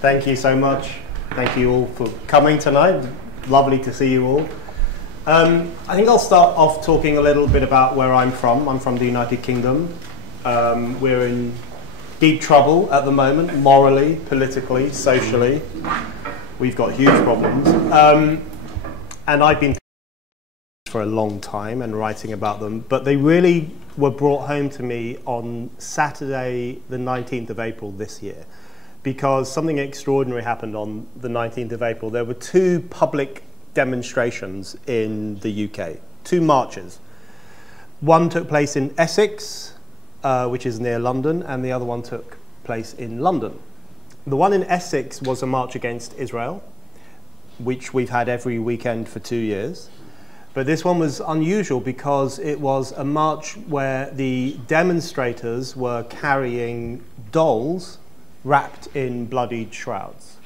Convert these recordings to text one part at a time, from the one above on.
Thank you so much. Thank you all for coming tonight. Lovely to see you all. I think I'll start off talking a little bit about where I'm from. I'm from the United Kingdom. We're in deep trouble at the moment, morally, politically, socially. We've got huge problems. And I've been for a long time and writing about them, but they really were brought home to me on Saturday, the 19th of April this year, because something extraordinary happened on the 19th of April. There were two public demonstrations in the UK, two marches. One took place in Essex, which is near London, and the other one took place in London. The one in Essex was a march against Israel, which we've had every weekend for 2 years. But this one was unusual because it was a march where the demonstrators were carrying dolls wrapped in bloodied shrouds.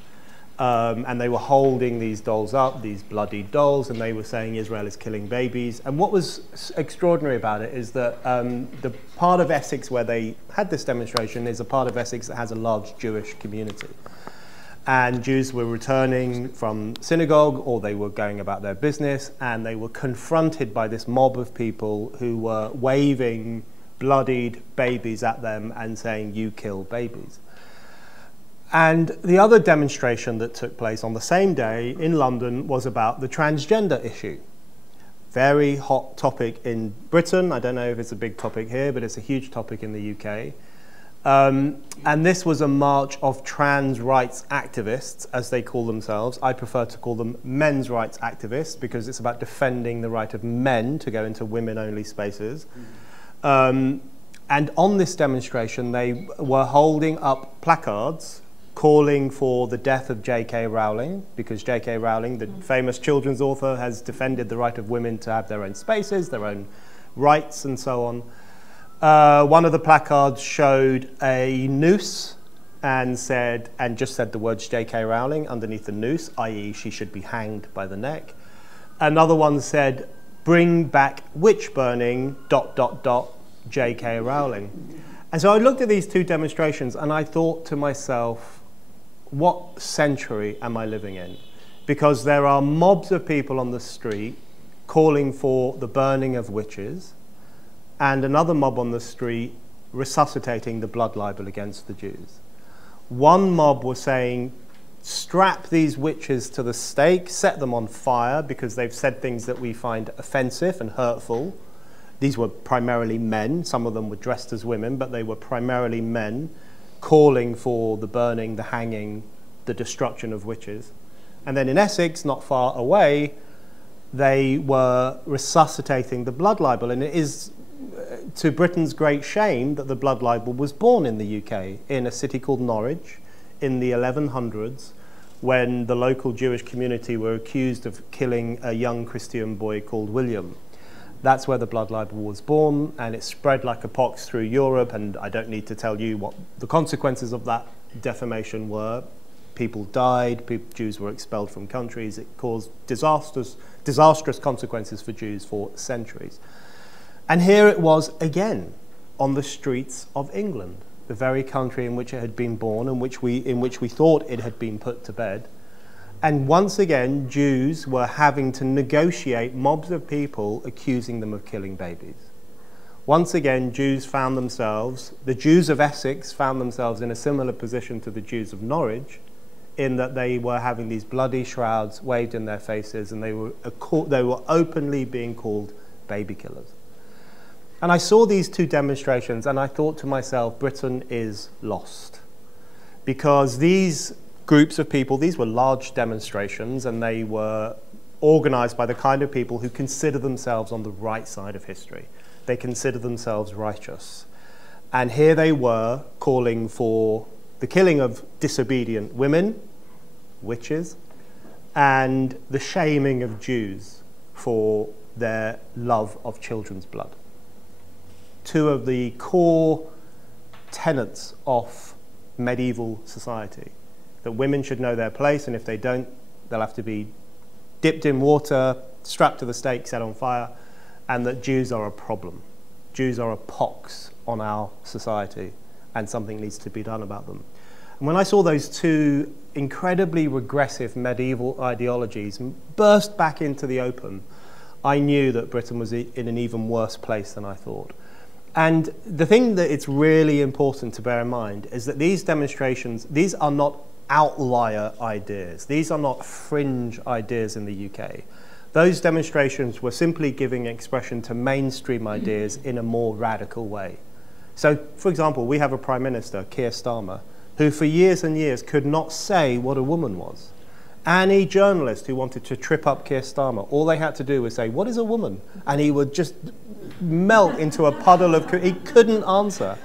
And they were holding these dolls up, these bloodied dolls, and they were saying Israel is killing babies. And what was extraordinary about it is that the part of Essex where they had this demonstration is a part of Essex that has a large Jewish community. And Jews were returning from synagogue, or they were going about their business, and they were confronted by this mob of people who were waving bloodied babies at them and saying, "You kill babies." And the other demonstration that took place on the same day in London was about the transgender issue. Very hot topic in Britain. I don't know if it's a big topic here, but it's a huge topic in the UK. And this was a march of trans rights activists, as they call themselves. I prefer to call them men's rights activists because it's about defending the right of men to go into women-only spaces. And on this demonstration, they were holding up placards calling for the death of J.K. Rowling, because J.K. Rowling, the famous children's author, has defended the right of women to have their own spaces, their own rights, and so on. One of the placards showed a noose and just said the words J.K. Rowling underneath the noose, i.e. she should be hanged by the neck. Another one said, "Bring back witch burning, ... J.K. Rowling." And so I looked at these two demonstrations and I thought to myself, what century am I living in? Because there are mobs of people on the street calling for the burning of witches, and another mob on the street resuscitating the blood libel against the Jews. One mob was saying, strap these witches to the stake, set them on fire because they've said things that we find offensive and hurtful. These were primarily men. Some of them were dressed as women, but they were primarily men calling for the burning, the hanging, the destruction of witches. And then in Essex, not far away, they were resuscitating the blood libel. And it is to Britain's great shame that the blood libel was born in the UK, in a city called Norwich, in the 1100s, when the local Jewish community were accused of killing a young Christian boy called William. That's where the blood libel was born, and it spread like a pox through Europe, and I don't need to tell you what the consequences of that defamation were. People died, Jews were expelled from countries. It caused disastrous consequences for Jews for centuries. And here it was again on the streets of England, the very country in which it had been born and in which we thought it had been put to bed. And once again, Jews were having to negotiate mobs of people accusing them of killing babies. Once again, the Jews of Essex found themselves in a similar position to the Jews of Norwich, in that they were having these bloody shrouds waved in their faces, and they were openly being called baby killers. And I saw these two demonstrations and I thought to myself, Britain is lost. Because these groups of people, these were large demonstrations, and they were organized by the kind of people who consider themselves on the right side of history. They consider themselves righteous. And here they were calling for the killing of disobedient women, witches, and the shaming of Jews for their love of children's blood. Two of the core tenets of medieval society, that women should know their place, and if they don't, they'll have to be dipped in water, strapped to the stake, set on fire, and that Jews are a problem. Jews are a pox on our society, and something needs to be done about them. And when I saw those two incredibly regressive medieval ideologies burst back into the open, I knew that Britain was in an even worse place than I thought. And the thing that it's really important to bear in mind is that these demonstrations, these are not outlier ideas. These are not fringe ideas in the UK. Those demonstrations were simply giving expression to mainstream ideas in a more radical way. So, for example, we have a Prime Minister, Keir Starmer, who for years and years could not say what a woman was. Any journalist who wanted to trip up Keir Starmer, all they had to do was say, "What is a woman?" And he would just melt into a puddle of... He couldn't answer.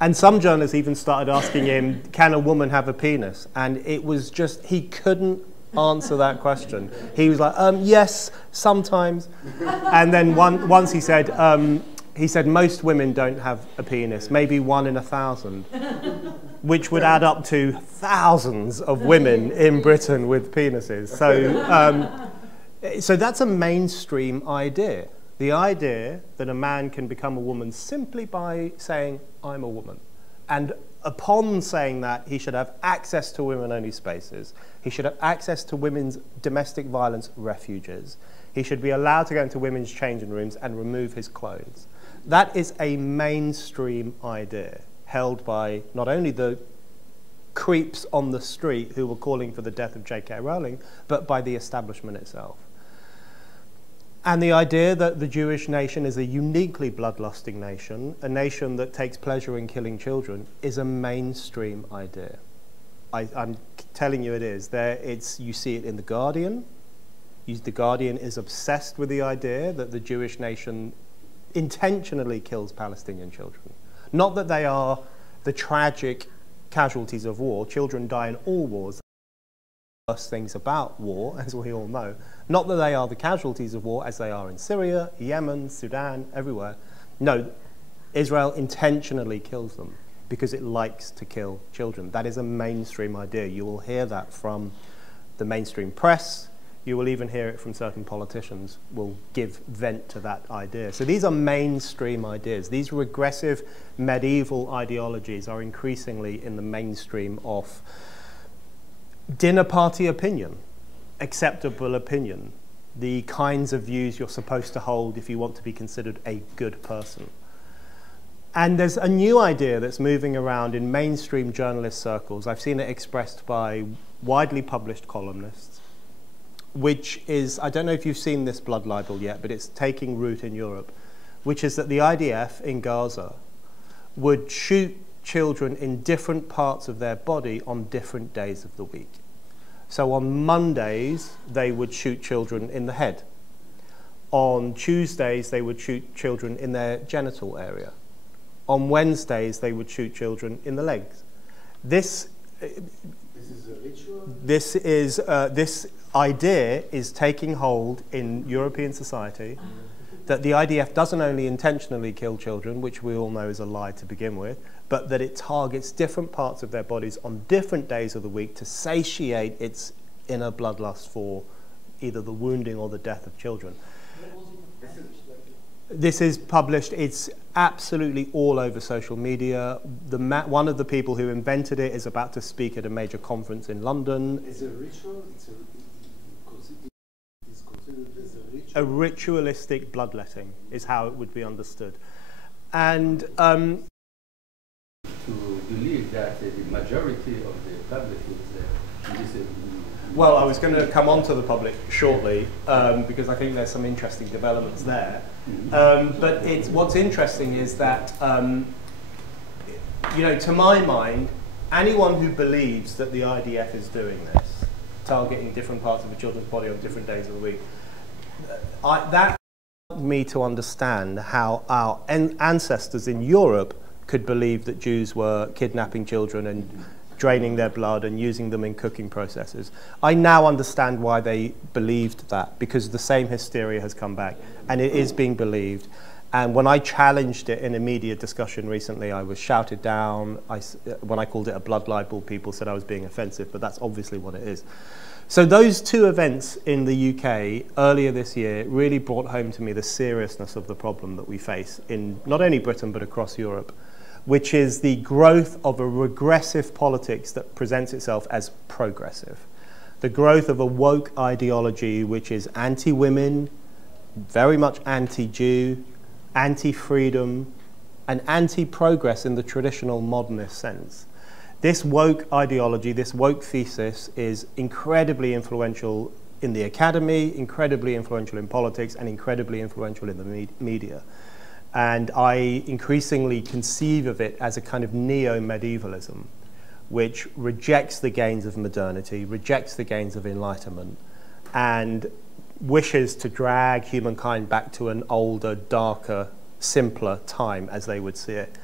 And some journalists even started asking him, "Can a woman have a penis?" And it was just, he couldn't answer that question. He was like, "Yes, sometimes." And then once he said, "Most women don't have a penis, maybe 1 in 1,000. Which would add up to thousands of women in Britain with penises. So that's a mainstream idea. The idea that a man can become a woman simply by saying, "I'm a woman." And upon saying that, he should have access to women-only spaces. He should have access to women's domestic violence refuges. He should be allowed to go into women's changing rooms and remove his clothes. That is a mainstream idea held by not only the creeps on the street who were calling for the death of J.K. Rowling, but by the establishment itself. And the idea that the Jewish nation is a uniquely bloodlusting nation, a nation that takes pleasure in killing children, is a mainstream idea. I'm telling you it is. You see it in The Guardian. The Guardian is obsessed with the idea that the Jewish nation intentionally kills Palestinian children. Not that they are the tragic casualties of war. Children die in all wars. The worst things about war, as we all know. Not that they are the casualties of war as they are in Syria, Yemen, Sudan, everywhere. No, Israel intentionally kills them because it likes to kill children. That is a mainstream idea. You will hear that from the mainstream press. You will even hear it from certain politicians will give vent to that idea. So these are mainstream ideas. These regressive medieval ideologies are increasingly in the mainstream of dinner party opinion, acceptable opinion, the kinds of views you're supposed to hold if you want to be considered a good person. And there's a new idea that's moving around in mainstream journalist circles. I've seen it expressed by widely published columnists, which is, I don't know if you've seen this blood libel yet, but it's taking root in Europe, which is that the IDF in Gaza would shoot children in different parts of their body on different days of the week. So on Mondays, they would shoot children in the head. On Tuesdays, they would shoot children in their genital area. On Wednesdays, they would shoot children in the legs. This is a ritual? This idea is taking hold in European society, that the IDF doesn't only intentionally kill children, which we all know is a lie to begin with, but that it targets different parts of their bodies on different days of the week to satiate its inner bloodlust for either the wounding or the death of children. This is published, it's absolutely all over social media. One of the people who invented it is about to speak at a major conference in London. Is it a ritual? It's considered as a ritual? A ritualistic bloodletting is how it would be understood. And to believe that the majority of the public is well, I was going to come on to the public shortly because I think there's some interesting developments there. But what's interesting is that, to my mind, anyone who believes that the IDF is doing this, targeting different parts of the children's body on different days of the week, that helped me to understand how our ancestors in Europe could believe that Jews were kidnapping children and draining their blood and using them in cooking processes. I now understand why they believed that, because the same hysteria has come back, and it is being believed. And when I challenged it in a media discussion recently, I was shouted down. When I called it a blood libel, people said I was being offensive, but that's obviously what it is. So those two events in the UK earlier this year really brought home to me the seriousness of the problem that we face in not only Britain, but across Europe, which is the growth of a regressive politics that presents itself as progressive. The growth of a woke ideology which is anti-women, very much anti-Jew, anti-freedom, and anti-progress in the traditional modernist sense. This woke ideology, this woke thesis is incredibly influential in the academy, incredibly influential in politics, and incredibly influential in the media. And I increasingly conceive of it as a kind of neo-medievalism, which rejects the gains of modernity, rejects the gains of enlightenment, and wishes to drag humankind back to an older, darker, simpler time as they would see it.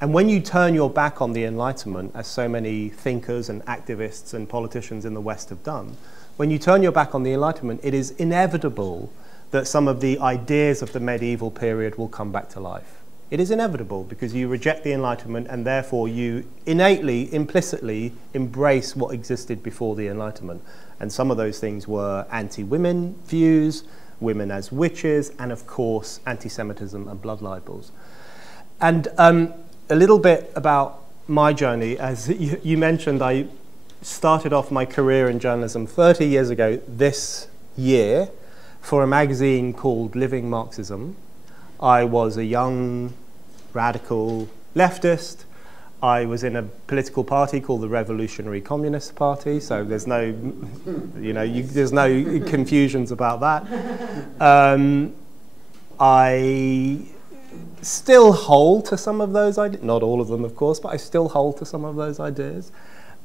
And when you turn your back on the Enlightenment, as so many thinkers and activists and politicians in the West have done, when you turn your back on the Enlightenment, it is inevitable that some of the ideas of the medieval period will come back to life. It is inevitable because you reject the Enlightenment and therefore you innately, implicitly embrace what existed before the Enlightenment. And some of those things were anti-women views, women as witches, and of course anti-Semitism and blood libels. And a little bit about my journey. As you mentioned, I started off my career in journalism 30 years ago this year for a magazine called Living Marxism. I was a young, radical leftist. I was in a political party called the Revolutionary Communist Party, so there's no, there's no confusions about that. I still hold to some of those ideas, not all of them, of course, but I still hold to some of those ideas.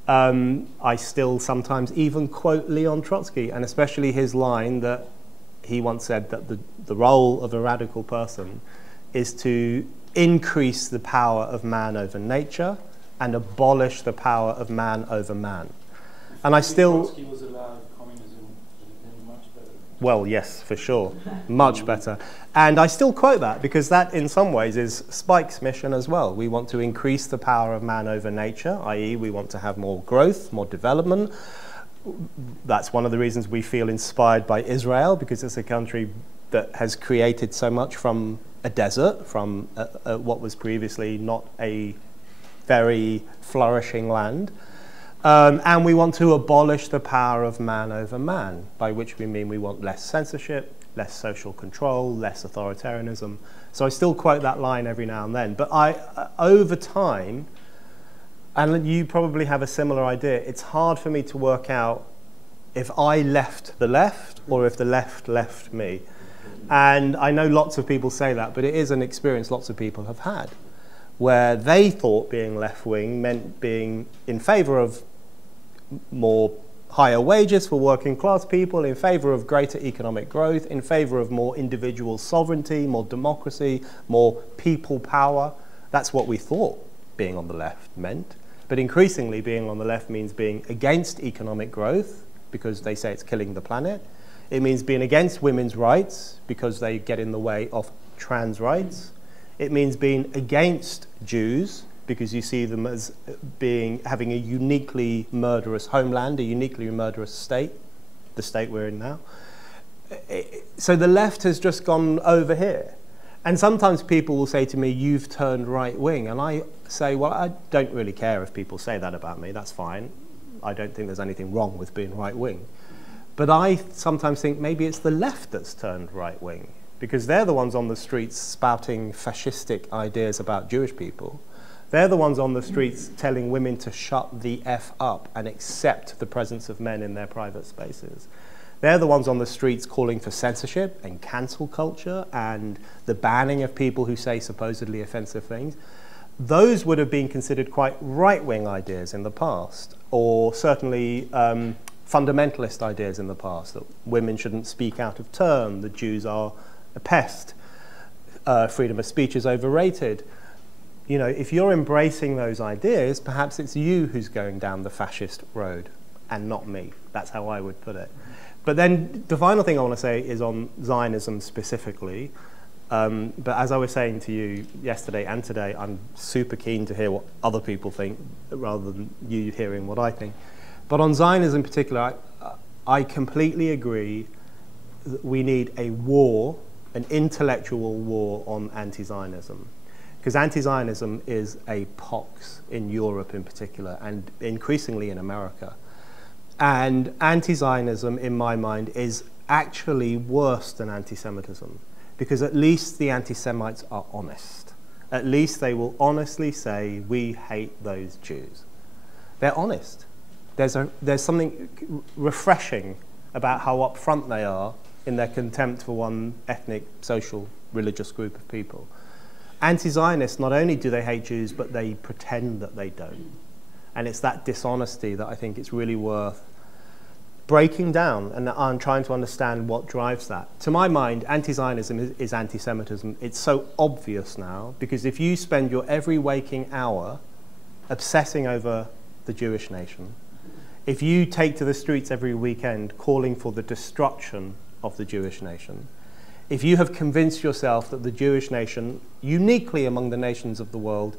I still sometimes even quote Leon Trotsky, and especially his line that he once said that the role of a radical person is to increase the power of man over nature and abolish the power of man over man. And I still... Trotsky was allowed communism much better. Well, yes, for sure. Much better. And I still quote that because that, in some ways, is Spike's mission as well. We want to increase the power of man over nature, i.e. we want to have more growth, more development. That's one of the reasons we feel inspired by Israel, because it's a country that has created so much from a desert, from what was previously not a very flourishing land. And we want to abolish the power of man over man, by which we mean we want less censorship, less social control, less authoritarianism. So I still quote that line every now and then. But over time, and you probably have a similar idea, it's hard for me to work out if I left the left or if the left left me. And I know lots of people say that, but it is an experience lots of people have had, where they thought being left-wing meant being in favor of more higher wages for working class people, in favor of greater economic growth, in favor of more individual sovereignty, more democracy, more people power. That's what we thought being on the left meant. But increasingly being on the left means being against economic growth because they say it's killing the planet. It means being against women's rights because they get in the way of trans rights. It means being against Jews because you see them as having a uniquely murderous homeland, a uniquely murderous state, the state we're in now. So the left has just gone over here. And sometimes people will say to me, you've turned right-wing. And I say, well, I don't really care if people say that about me. That's fine. I don't think there's anything wrong with being right-wing. But I sometimes think maybe it's the left that's turned right-wing, because they're the ones on the streets spouting fascistic ideas about Jewish people. They're the ones on the streets telling women to shut the F up and accept the presence of men in their private spaces. They're the ones on the streets calling for censorship and cancel culture and the banning of people who say supposedly offensive things. Those would have been considered quite right-wing ideas in the past, or certainly fundamentalist ideas in the past, that women shouldn't speak out of turn, that Jews are a pest, freedom of speech is overrated. You know, if you're embracing those ideas, perhaps it's you who's going down the fascist road and not me. That's how I would put it. But then the final thing I want to say is on Zionism specifically. But as I was saying to you yesterday and today, I'm super keen to hear what other people think rather than you hearing what I think. But on Zionism in particular, I completely agree that we need a war, an intellectual war on anti-Zionism. Because anti-Zionism is a pox in Europe in particular, and increasingly in America. And anti-Zionism, in my mind, is actually worse than anti-Semitism, because at least the anti-Semites are honest. At least they will honestly say, we hate those Jews. They're honest. There's something refreshing about how upfront they are in their contempt for one ethnic, social, religious group of people. Anti-Zionists, not only do they hate Jews, but they pretend that they don't. And it's that dishonesty that I think it's really worth breaking down and trying to understand what drives that. To my mind, anti-Zionism is anti-Semitism. It's so obvious now, because if you spend your every waking hour obsessing over the Jewish nation, if you take to the streets every weekend calling for the destruction of the Jewish nation, if you have convinced yourself that the Jewish nation, uniquely among the nations of the world,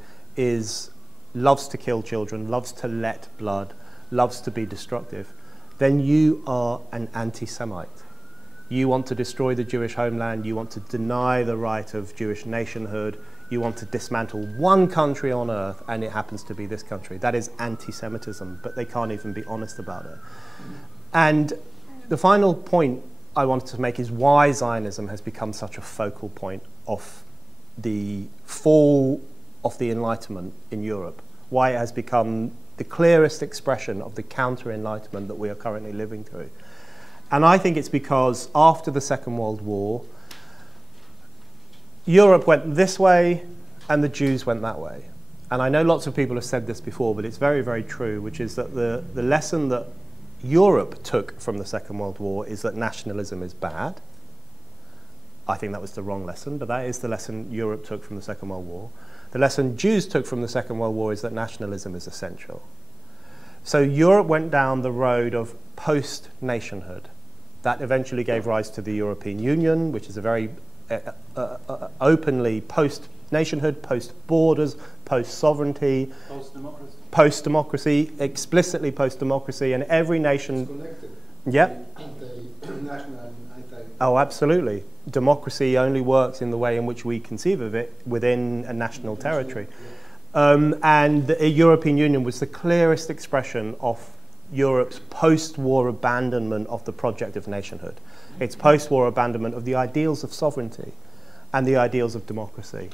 loves to kill children, loves to let blood, loves to be destructive, then you are an anti-Semite. You want to destroy the Jewish homeland, you want to deny the right of Jewish nationhood, you want to dismantle one country on earth, and it happens to be this country. That is anti-Semitism, but they can't even be honest about it. And the final point I wanted to make is why Zionism has become such a focal point of the fall of the Enlightenment in Europe, why it has become the clearest expression of the counter-Enlightenment that we are currently living through. And I think it's because after the Second World War, Europe went this way and the Jews went that way. And I know lots of people have said this before, but it's very, very true, which is that the lesson that Europe took from the Second World War is that nationalism is bad. I think that was the wrong lesson, but that is the lesson Europe took from the Second World War. The lesson Jews took from the Second World War is that nationalism is essential. So Europe went down the road of post-nationhood. That eventually gave rise to the European Union, which is a very openly post-nationhood, post-borders, post-sovereignty, post-democracy, explicitly post-democracy, and every nation... It's connected. Yep. Anti-national and anti... Oh, absolutely. Democracy only works in the way in which we conceive of it within a national territory. And the European Union was the clearest expression of Europe's post-war abandonment of the project of nationhood. Its post-war abandonment of the ideals of sovereignty and the ideals of democracy.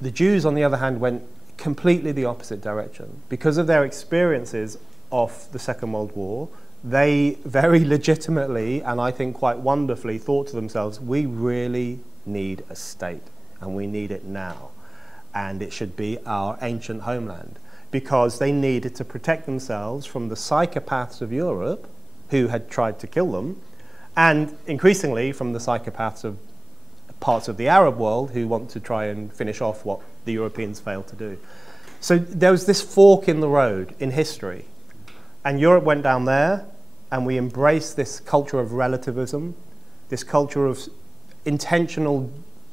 The Jews, on the other hand, went completely the opposite direction. Because of their experiences of the Second World War, they very legitimately, and I think quite wonderfully, thought to themselves, we really need a state, and we need it now. And it should be our ancient homeland. Because they needed to protect themselves from the psychopaths of Europe, who had tried to kill them, and increasingly from the psychopaths of parts of the Arab world who want to try and finish off what the Europeans failed to do. So there was this fork in the road in history. And Europe went down there, and we embraced this culture of relativism, this culture of intentional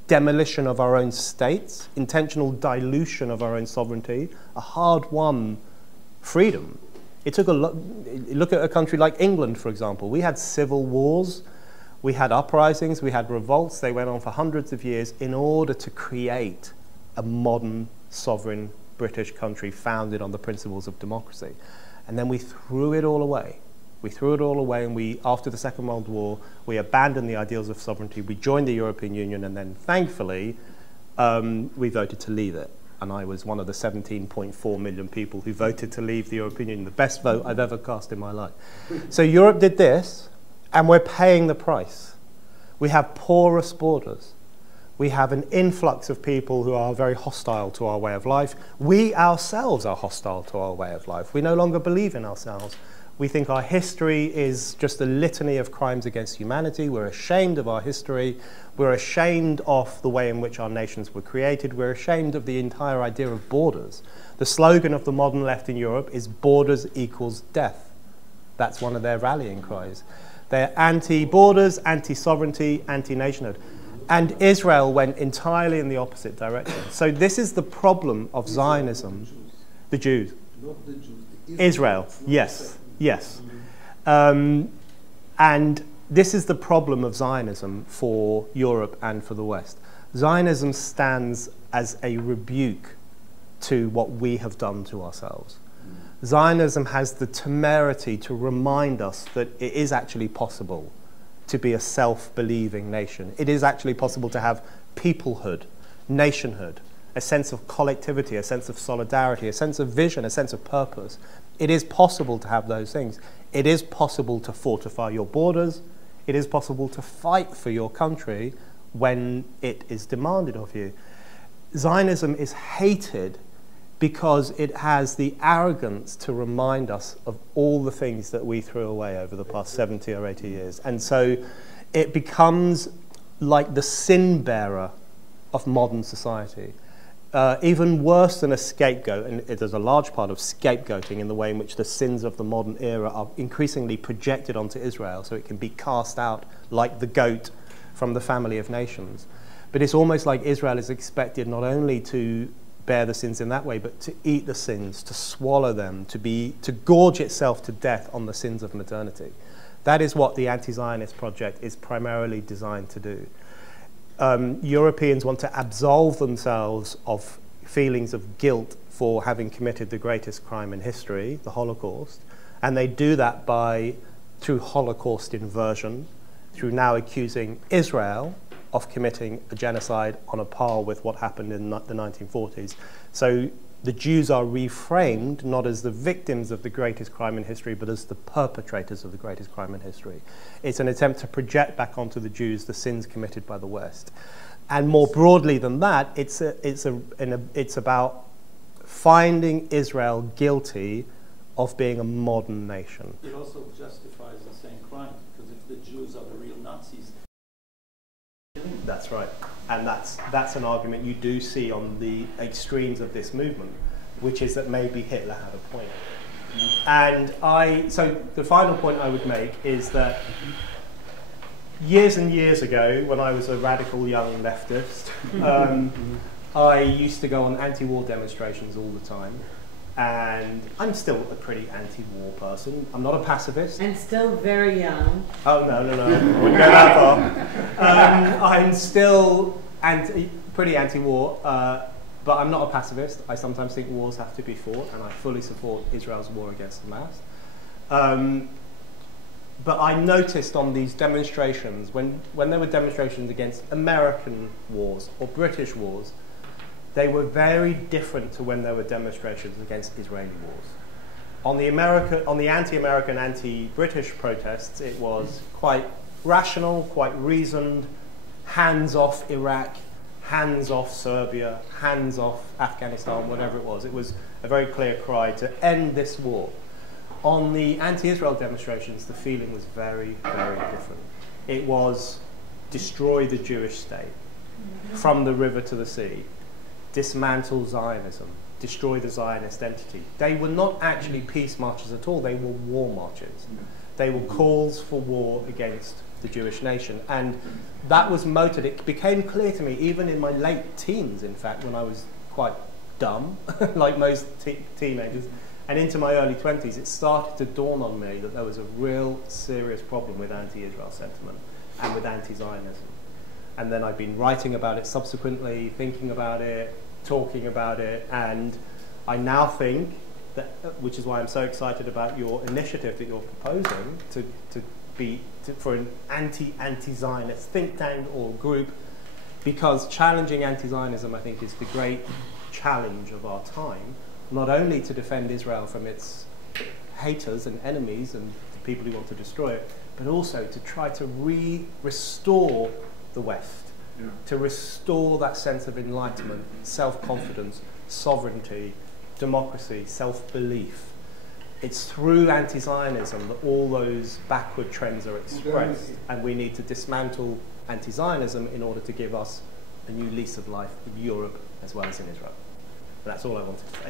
demolition of our own states, intentional dilution of our own sovereignty, a hard-won freedom. It took look at a country like England, for example. We had civil wars, we had uprisings, we had revolts. They went on for hundreds of years in order to create a modern, sovereign British country founded on the principles of democracy. And then we threw it all away. We threw it all away, and we, after the Second World War, we abandoned the ideals of sovereignty. We joined the European Union, and then, thankfully, we voted to leave it. And I was one of the 17.4 million people who voted to leave the European Union, the best vote I've ever cast in my life. So Europe did this, and we're paying the price. We have porous borders. We have an influx of people who are very hostile to our way of life. We ourselves are hostile to our way of life. We no longer believe in ourselves. We think our history is just a litany of crimes against humanity. We're ashamed of our history. We're ashamed of the way in which our nations were created. We're ashamed of the entire idea of borders. The slogan of the modern left in Europe is borders equals death. That's one of their rallying cries. They're anti-borders, anti-sovereignty, anti-nationhood. And Israel went entirely in the opposite direction. So this is the problem of Zionism. The Jews. Not the Jews. Israel, yes. Yes. And this is the problem of Zionism for Europe and for the West. Zionism stands as a rebuke to what we have done to ourselves. Zionism has the temerity to remind us that it is actually possible to be a self-believing nation. It is actually possible to have peoplehood, nationhood, a sense of collectivity, a sense of solidarity, a sense of vision, a sense of purpose. It is possible to have those things. It is possible to fortify your borders. It is possible to fight for your country when it is demanded of you. Zionism is hated because it has the arrogance to remind us of all the things that we threw away over the past 70 or 80 years. And so it becomes like the sin bearer of modern society. Even worse than a scapegoat, and there's a large part of scapegoating in the way in which the sins of the modern era are increasingly projected onto Israel so it can be cast out like the goat from the family of nations. But it's almost like Israel is expected not only to bear the sins in that way, but to eat the sins, to swallow them, to gorge itself to death on the sins of modernity. That is what the anti-Zionist project is primarily designed to do. Europeans want to absolve themselves of feelings of guilt for having committed the greatest crime in history, the Holocaust, and they do that through Holocaust inversion, through now accusing Israel of committing a genocide on a par with what happened in the 1940s. So the Jews are reframed not as the victims of the greatest crime in history, but as the perpetrators of the greatest crime in history. It's an attempt to project back onto the Jews the sins committed by the West. And more broadly than that, it's about finding Israel guilty of being a modern nation. It also justifies the same crime, because if the Jews are the real Nazis. That's right. And that's an argument you do see on the extremes of this movement, which is that maybe Hitler had a point. And so the final point I would make is that years and years ago, when I was a radical young leftist, I used to go on anti-war demonstrations all the time. And I'm still a pretty anti-war person. I'm not a pacifist. And still very young. Oh, no. Wouldn't go that far. I'm still pretty anti-war, but I'm not a pacifist. I sometimes think wars have to be fought, and I fully support Israel's war against Hamas. But I noticed on these demonstrations, when there were demonstrations against American wars or British wars, they were very different to when there were demonstrations against Israeli wars. On the anti-American, anti-British protests, it was quite rational, quite reasoned, hands-off Iraq, hands-off Serbia, hands-off Afghanistan, whatever it was. It was a very clear cry to end this war. On the anti-Israel demonstrations, the feeling was very, very different. It was destroy the Jewish state, from the river to the sea, dismantle Zionism, destroy the Zionist entity. They were not actually peace marches at all, they were war marches. They were calls for war against the Jewish nation. And that was motivated. It became clear to me, even in my late teens, in fact, when I was quite dumb, like most teenagers, and into my early 20s, it started to dawn on me that there was a real serious problem with anti-Israel sentiment and with anti-Zionism. And then I've been writing about it subsequently, thinking about it, talking about it, and I now think that, which is why I'm so excited about your initiative that you're proposing for an anti-Zionist think tank or group, because challenging anti-Zionism, I think, is the great challenge of our time, not only to defend Israel from its haters and enemies and the people who want to destroy it, but also to try to restore the West, to restore that sense of enlightenment, self-confidence, sovereignty, democracy, self-belief. It's through anti-Zionism that all those backward trends are expressed, and we need to dismantle anti-Zionism in order to give us a new lease of life in Europe as well as in Israel. That's all I wanted to say.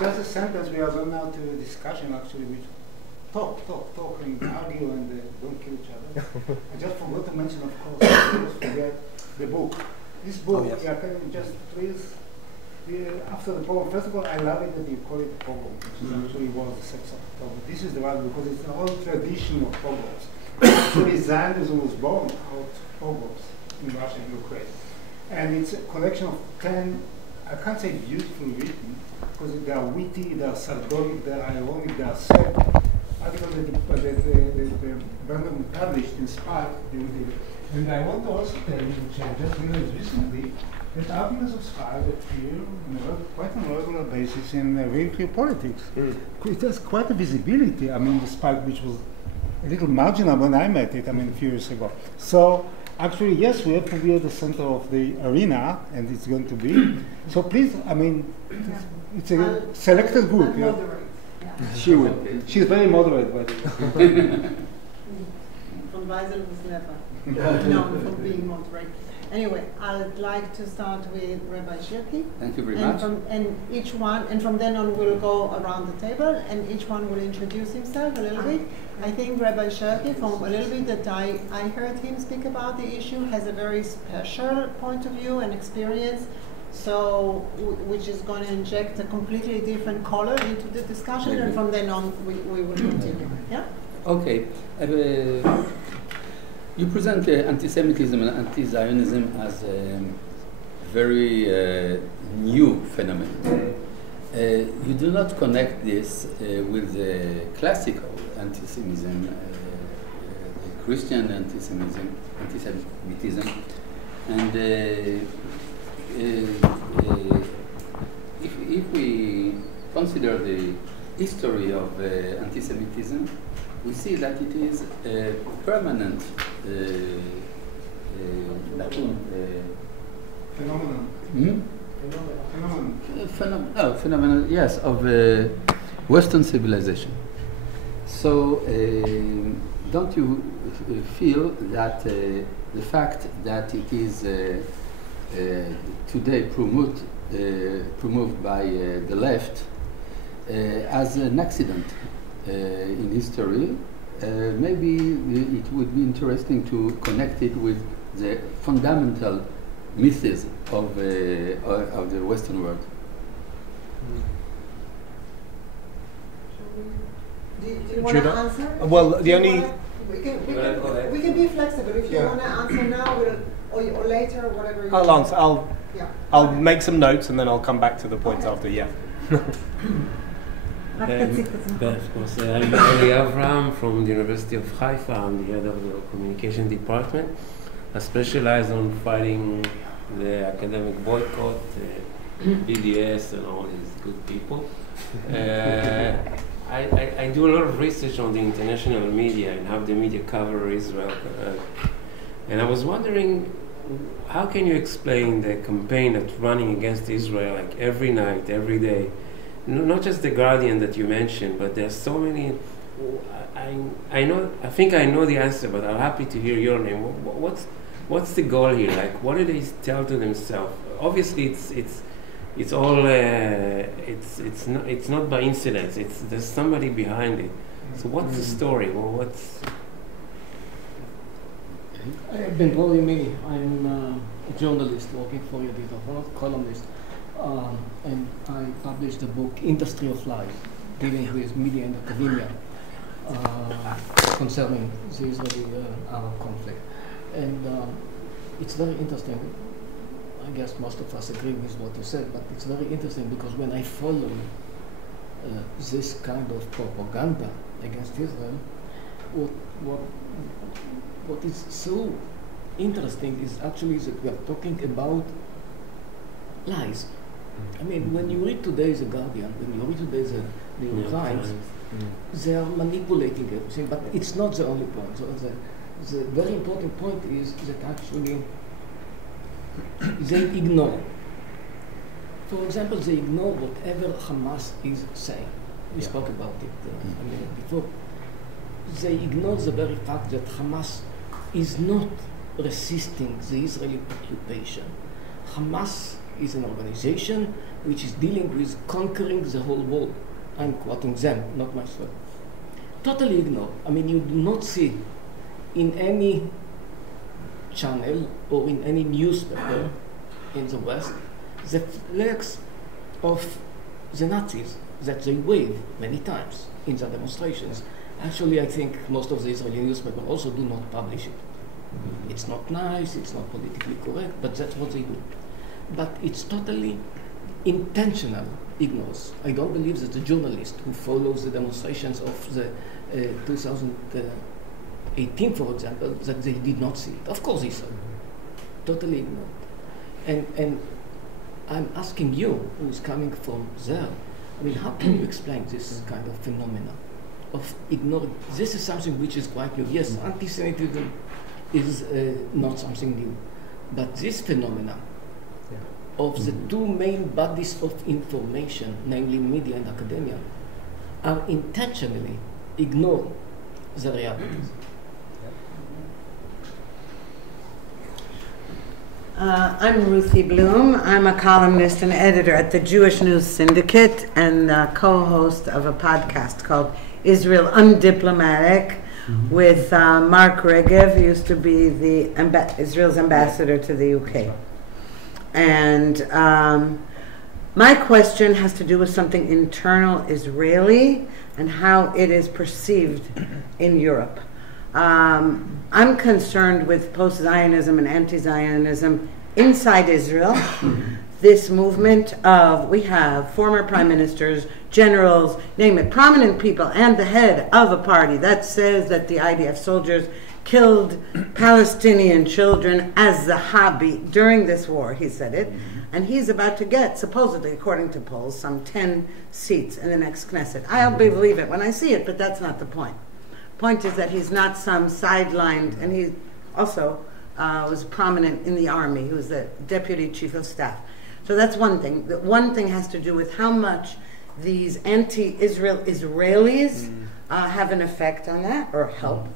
Just a sentence, we are going now to a discussion actually, which talk and argue and don't kill each other. I just forgot to mention, of course, forget the book. This book, yes. can you just please, after the poem, first of all, I love it that you call it a poem, which actually was the sex of the poem. This is the one because it's an old tradition of poems. Actually, Zionism was born out of pogroms in Russia and Ukraine. And it's a collection of 10, I can't say beautifully written, because they are witty, they are sardonic, they are ironic, they are sad. Articles that Brandon published inspired the. And I want to also tell you, which I just realized recently, that articles of Spike appear quite on a regular basis in Real Clear Politics. It has quite a visibility. I mean, the Spike, which was a little marginal when I met it, I mean, a few years ago. So, actually, yes, we have to be at the center of the arena, and it's going to be. So please, I mean, it's a selected group. Yeah. She will. She's very moderate, by the way. From Weizel was never known for being moderate. Anyway, I'd like to start with Rabbi Sharkey. Thank you very much. From then on we'll go around the table, and each one will introduce himself a little bit. I think Rabbi Sharkey, from a little bit that I heard him speak about the issue, has a very special point of view and experience, so which is going to inject a completely different color into the discussion, and from then on we will continue. Yeah? Okay. You present anti-Semitism and anti-Zionism as a very new phenomenon. You do not connect this with the classical anti-Semitism, the Christian anti-Semitism, and if we consider the history of anti-Semitism, we see that it is a permanent Phenomenon. Phenomenon, yes, of Western civilization. So, don't you feel that the fact that it is today promoted by the left as an accident in history, maybe it would be interesting to connect it with the fundamental myths of the Western world. Do you want to answer? Well, the only... We can be flexible. If you want to answer now, or later, whatever you I'll want. answer. I'll make some notes and then I'll come back to the points after, yeah. Of course, I'm Abraham from the University of Haifa. I'm the head of the communication department. I specialize on fighting the academic boycott, BDS, and all these good people. I do a lot of research on the international media and how the media cover Israel. And I was wondering, how can you explain the campaign that's running against Israel, like every night, every day? Not just the Guardian that you mentioned, but there's so many. I think I know the answer, but I'm happy to hear your name. What's the goal here? Like, what do they tell to themselves? Obviously, it's all it's not by incidents. There's somebody behind it. So what's the story? Well, what's I've been Ori Yimiני. I'm a journalist working for Editor, columnist. And I published the book Industry of Lies, dealing with media and academia concerning the Israeli-Arab conflict. And it's very interesting. I guess most of us agree with what you said, but it's very interesting because when I follow this kind of propaganda against Israel, what is so interesting is actually that we are talking about lies. I mean, when you read today The Guardian, when you read today the New York Times, they are manipulating everything, but it's not the only point. So the very important point is that actually they ignore. For example, they ignore whatever Hamas is saying. We spoke about it a minute before. They ignore the very fact that Hamas is not resisting the Israeli occupation. Hamas is an organization which is dealing with conquering the whole world. I'm quoting them, not myself. Totally ignored. I mean, you do not see in any channel or in any newspaper in the West the flags of the Nazis that they wave many times in their demonstrations. Actually, I think most of the Israeli newspapers also do not publish it. It's not nice, it's not politically correct, but that's what they do. But it's totally intentional ignorance. I don't believe that the journalist who follows the demonstrations of the 2018, for example, that they did not see it. Of course they saw it. Totally ignorant. And I'm asking you, who is coming from there, I mean, how can you explain this kind of phenomena of ignoring? This is something which is quite new. Yes, anti-Semitism is not something new. But this phenomena of the two main bodies of information, namely media and academia, are intentionally ignore the realities. I'm Routhi Ballum. I'm a columnist and editor at the Jewish News Syndicate and co-host of a podcast called Israel Undiplomatic with Mark Regev, who used to be Israel's ambassador to the UK. And my question has to do with something internal Israeli and how it is perceived in Europe. I'm concerned with post-Zionism and anti-Zionism inside Israel. This movement of, we have former prime ministers, generals, name it, prominent people, and the head of a party that says that the IDF soldiers killed Palestinian children as a hobby during this war, he said it. And he's about to get, supposedly, according to polls, some 10 seats in the next Knesset. I'll believe it when I see it, but that's not the point. Point is that he's not some sidelined, and he also was prominent in the army. He was the deputy chief of staff. So that's one thing. The one thing has to do with how much these anti-Israel Israelis have an effect on that, or help.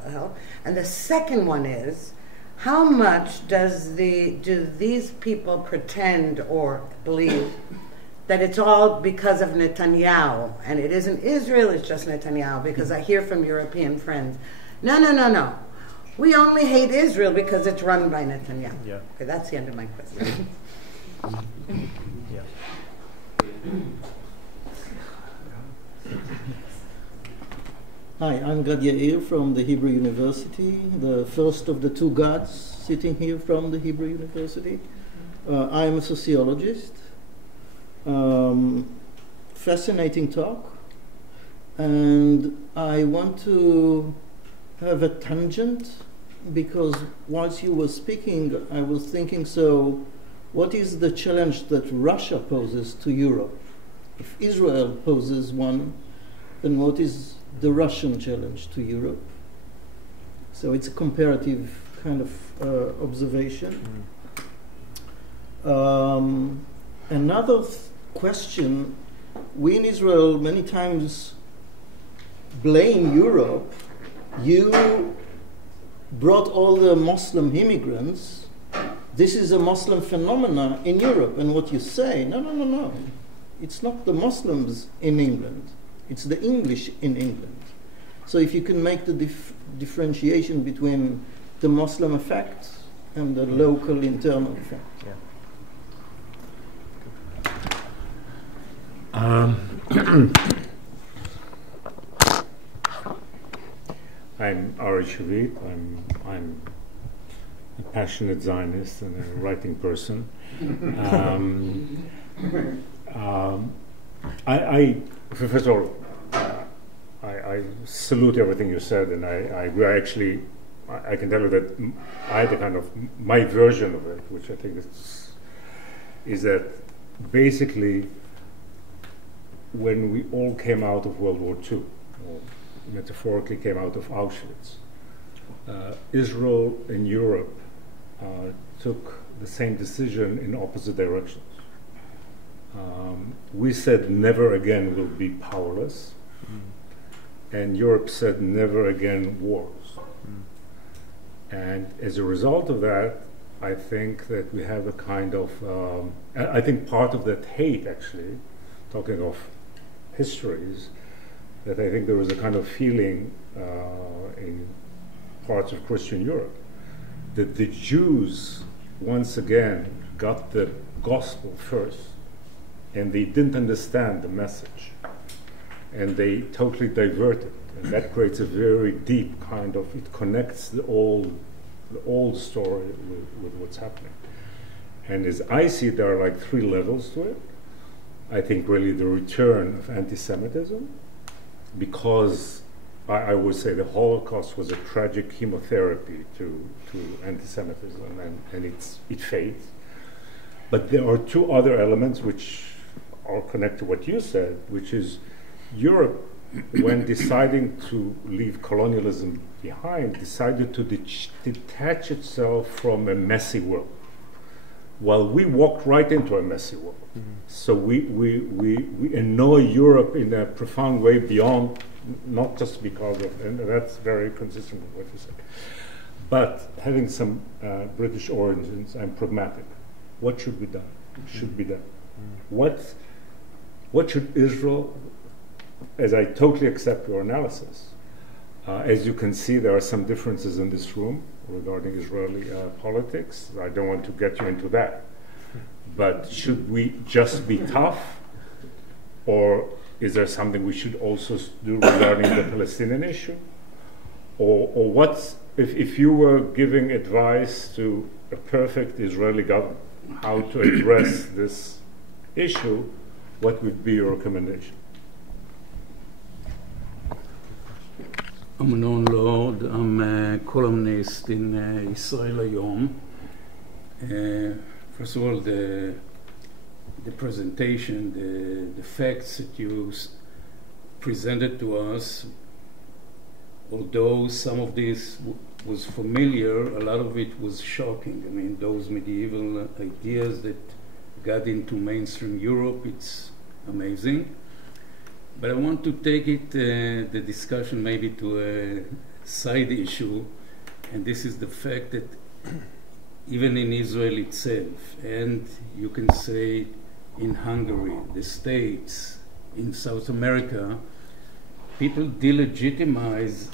And the second one is, how much do these people pretend or believe that it's all because of Netanyahu, and it isn't Israel, it's just Netanyahu, because I hear from European friends, no. We only hate Israel because it's run by Netanyahu. Yeah. Okay, that's the end of my question. Yeah. Hi, I'm Gad Yair from the Hebrew University, the first of the two Gads sitting here from the Hebrew University. I'm a sociologist. Fascinating talk, and I want to have a tangent because whilst you were speaking I was thinking, so what is the challenge that Russia poses to Europe? If Israel poses one, then what is the Russian challenge to Europe? So it's a comparative kind of observation. Another question, we in Israel many times blame Europe. You brought all the Muslim immigrants. This is a Muslim phenomena in Europe. And what you say, no. It's not the Muslims in England. It's the English in England. So if you can make the differentiation between the Muslim effect and the local internal effect. Yeah. I'm Ari Shavit. I'm a passionate Zionist and a writing person. First of all, I salute everything you said, and I agree. I can tell you that I had a kind of my version of it, which I think is that basically, when we all came out of World War II, or metaphorically came out of Auschwitz, Israel and Europe took the same decision in opposite directions. We said never again we'll be powerless, and Europe said never again wars. And as a result of that, I think that we have a kind of, I think part of that hate actually, talking of histories, that I think there was a kind of feeling in parts of Christian Europe that the Jews once again got the gospel first and they didn't understand the message. and they totally divert it. And that creates a very deep kind of, it connects the old story with what's happening. And as I see it, there are like 3 levels to it. I think really the return of anti-Semitism, because I would say the Holocaust was a tragic chemotherapy to anti-Semitism, and it fades. But there are 2 other elements which are connected to what you said, which is Europe, when deciding to leave colonialism behind, decided to detach itself from a messy world. Well, we walked right into a messy world. Mm-hmm. So we annoy Europe in a profound way beyond, not just because of, and that's very consistent with what you said, but having some British origins and pragmatic. What should be done? Should be done. What should Israel, as I totally accept your analysis, as you can see, there are some differences in this room regarding Israeli politics. I don't want to get you into that. But should we just be tough, or is there something we should also do regarding the Palestinian issue? Or what's, if you were giving advice to a perfect Israeli government, how to address this issue, what would be your recommendation? אמנון, לורד, I'm a columnist in ישראל היום. First of all, the presentation, the facts that you presented to us, although some of this was familiar, a lot of it was shocking. I mean, those medieval ideas that got into mainstream Europe, it's amazing. But I want to take it, the discussion maybe to a side issue, and this is the fact that even in Israel itself, and you can say in Hungary, the States, in South America, people delegitimize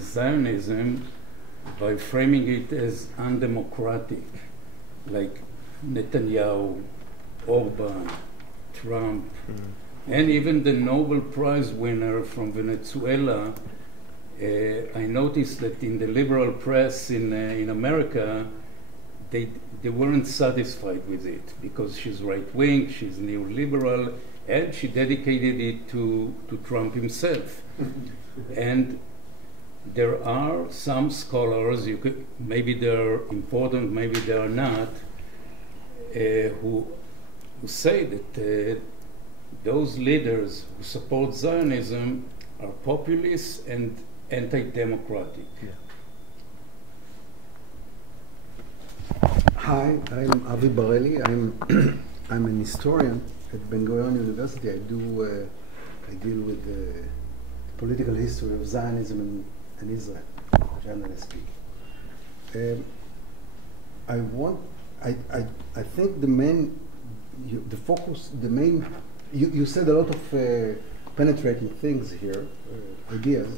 Zionism by framing it as undemocratic, like Netanyahu, Orban, Trump, and even the Nobel Prize winner from Venezuela. I noticed that in the liberal press in America, they weren't satisfied with it because she's right-wing, she's neoliberal, and she dedicated it to Trump himself. And there are some scholars, maybe they're important, maybe they're not, who say that those leaders who support Zionism are populist and anti-democratic. Yeah. Hi, I'm Avi Baraly. I'm an historian at Ben-Gurion University. I deal with the political history of Zionism and Israel, generally speaking. I think you said a lot of penetrating things here, ideas,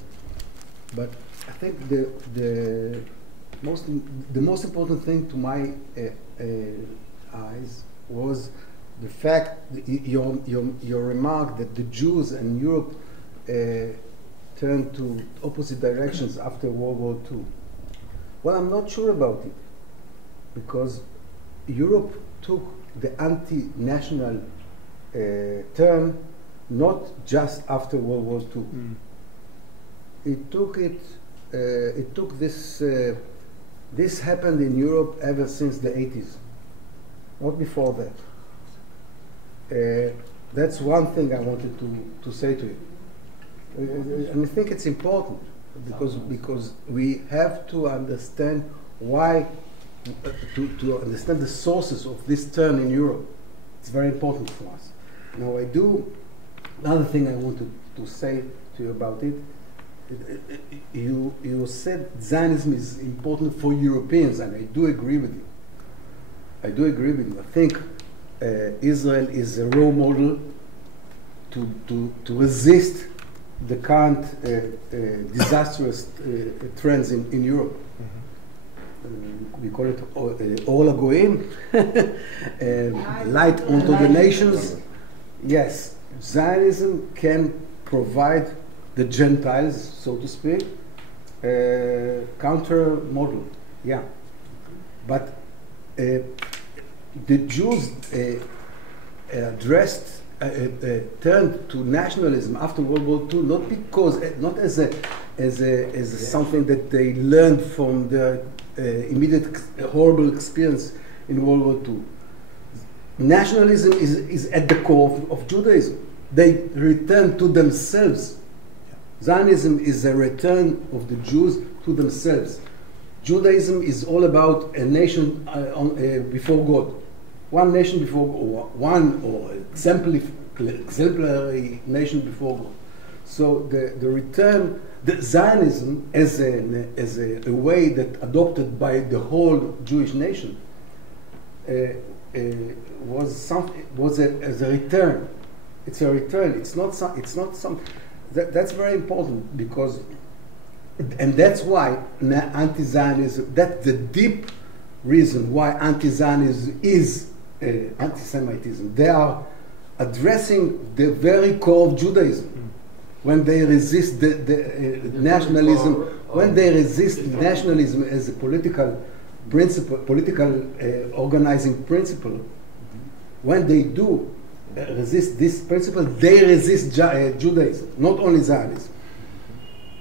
but I think the most important thing to my eyes was the fact, your remark that the Jews and Europe turned to opposite directions after World War II. Well, I'm not sure about it, because Europe took the anti-national turn not just after World War II. It took this. This happened in Europe ever since the 80s, not before that. That's one thing I wanted to say to you. And I think it's important because we have to understand why, to understand the sources of this turn in Europe. It's very important for us. Now another thing I wanted to say to you about it, you said Zionism is important for Europeans, and I do agree with you. I think Israel is a role model to resist the current disastrous trends in Europe. We call it Or Lagoim, light unto the nations. Yes, Zionism can provide the Gentiles, so to speak, counter model. Yeah, but the Jews turned to nationalism after World War II, not as something that they learned from their immediate horrible experience in World War II. Nationalism is at the core of Judaism. They return to themselves. Zionism is a return of the Jews to themselves. Judaism is all about a nation before God. One nation before God, exemplary nation before God. So the return, the Zionism as a way that adopted by the whole Jewish nation was a return. It's a return. It's not some. That's very important because, and that's why anti-Zionism. That's the deep reason why anti-Zionism is anti-Semitism. They are addressing the very core of Judaism when they resist the nationalism. When they resist nationalism as a political principle, political organizing principle. When they do resist this principle, they resist Judaism, not only Zionism.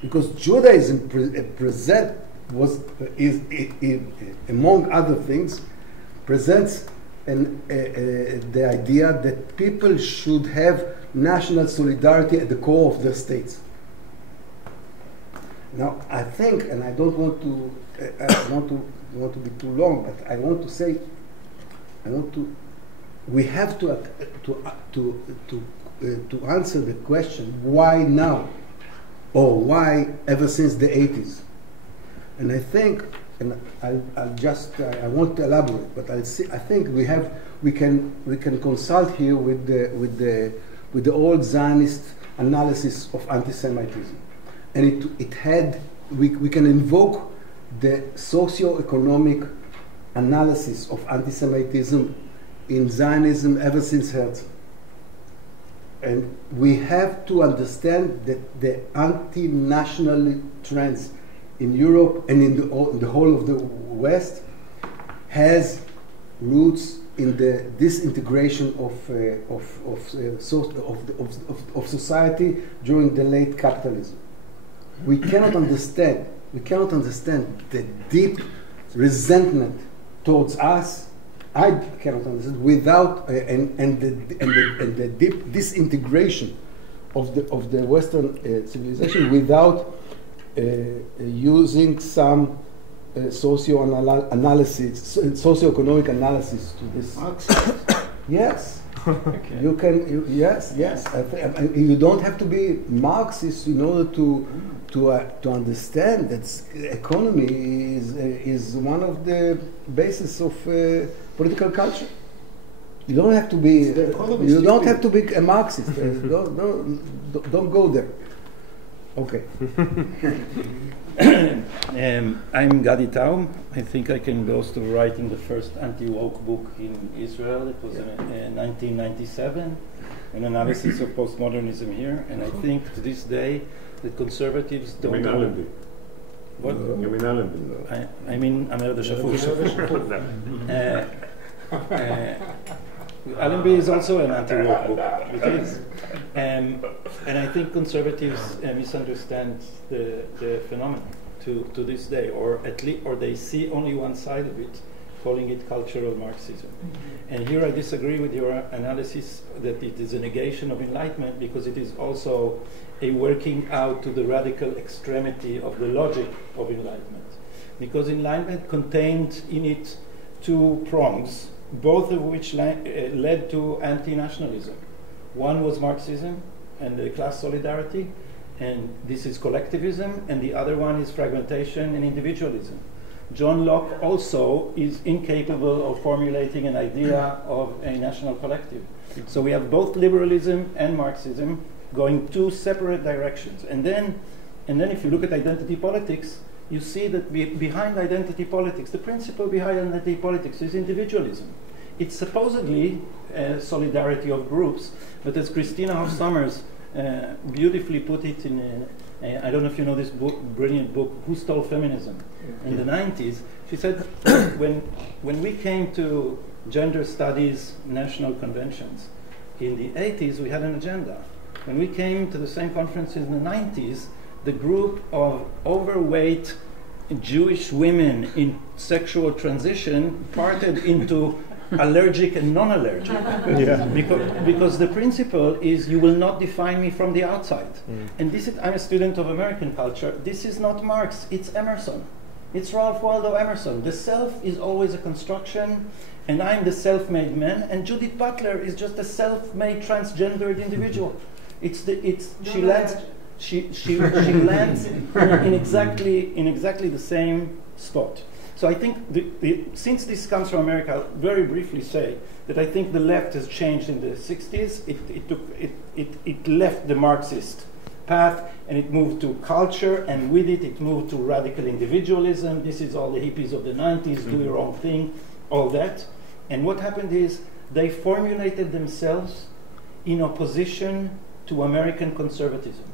Because Judaism among other things, presents the idea that people should have national solidarity at the core of their states. Now, I think, and I don't want to be too long, but I want to say, we have to answer the question, why now? Or why ever since the 80s? And I think, and I won't elaborate, but I think we can consult here with the old Zionist analysis of anti-Semitism. And we can invoke the socio-economic analysis of anti-Semitism in Zionism ever since Herzl. And we have to understand that the anti-national trends in Europe and in the whole of the West has roots in the disintegration of society during the late capitalism. We cannot understand the deep resentment towards us. I cannot understand without and the deep disintegration of the Western civilization without using some socio-economic analysis to this. Yes. Okay. Yes. You don't have to be Marxist in order to understand that economy is one of the bases of political culture. You don't have to be. You don't have to be a Marxist. Don't go there. Okay. I'm Gadi Taub. I think I can boast of writing the first anti-woke book in Israel. It was in 1997, an analysis of postmodernism here. And I think to this day that conservatives don't know. What? I mean, Amer the Shafush. Allenby is also an anti-woke book. It is. And I think conservatives misunderstand the phenomenon to this day, or they see only one side of it, calling it cultural Marxism. And here I disagree with your analysis that it is a negation of enlightenment, because it is also a working out to the radical extremity of the logic of enlightenment. Because enlightenment contained in it two prongs, both of which led to anti-nationalism. One was Marxism and the class solidarity, and this is collectivism, and the other one is fragmentation and individualism. John Locke also is incapable of formulating an idea of a national collective. So we have both liberalism and Marxism going two separate directions. And then if you look at identity politics, you see that behind identity politics, the principle behind identity politics is individualism. It's supposedly solidarity of groups, but as Christina Hoff Sommers beautifully put it in I don't know if you know this book, brilliant book, Who Stole Feminism? In the 90s. She said, when we came to gender studies national conventions in the 80s, we had an agenda. When we came to the same conference in the 90s, the group of overweight Jewish women in sexual transition parted into allergic and non-allergic. Yeah. Because the principle is you will not define me from the outside. And this is, I'm a student of American culture. This is not Marx, it's Emerson. It's Ralph Waldo Emerson. The self is always a construction, and I'm the self-made man, and Judith Butler is just a self-made transgendered individual. She lands in exactly the same spot. So I think since this comes from America, I'll very briefly say that I think the left has changed in the 60s. It left the Marxist path and it moved to culture, and with it, it moved to radical individualism. This is all the hippies of the 90s, do your own thing, all that. And what happened is they formulated themselves in opposition to American conservatism.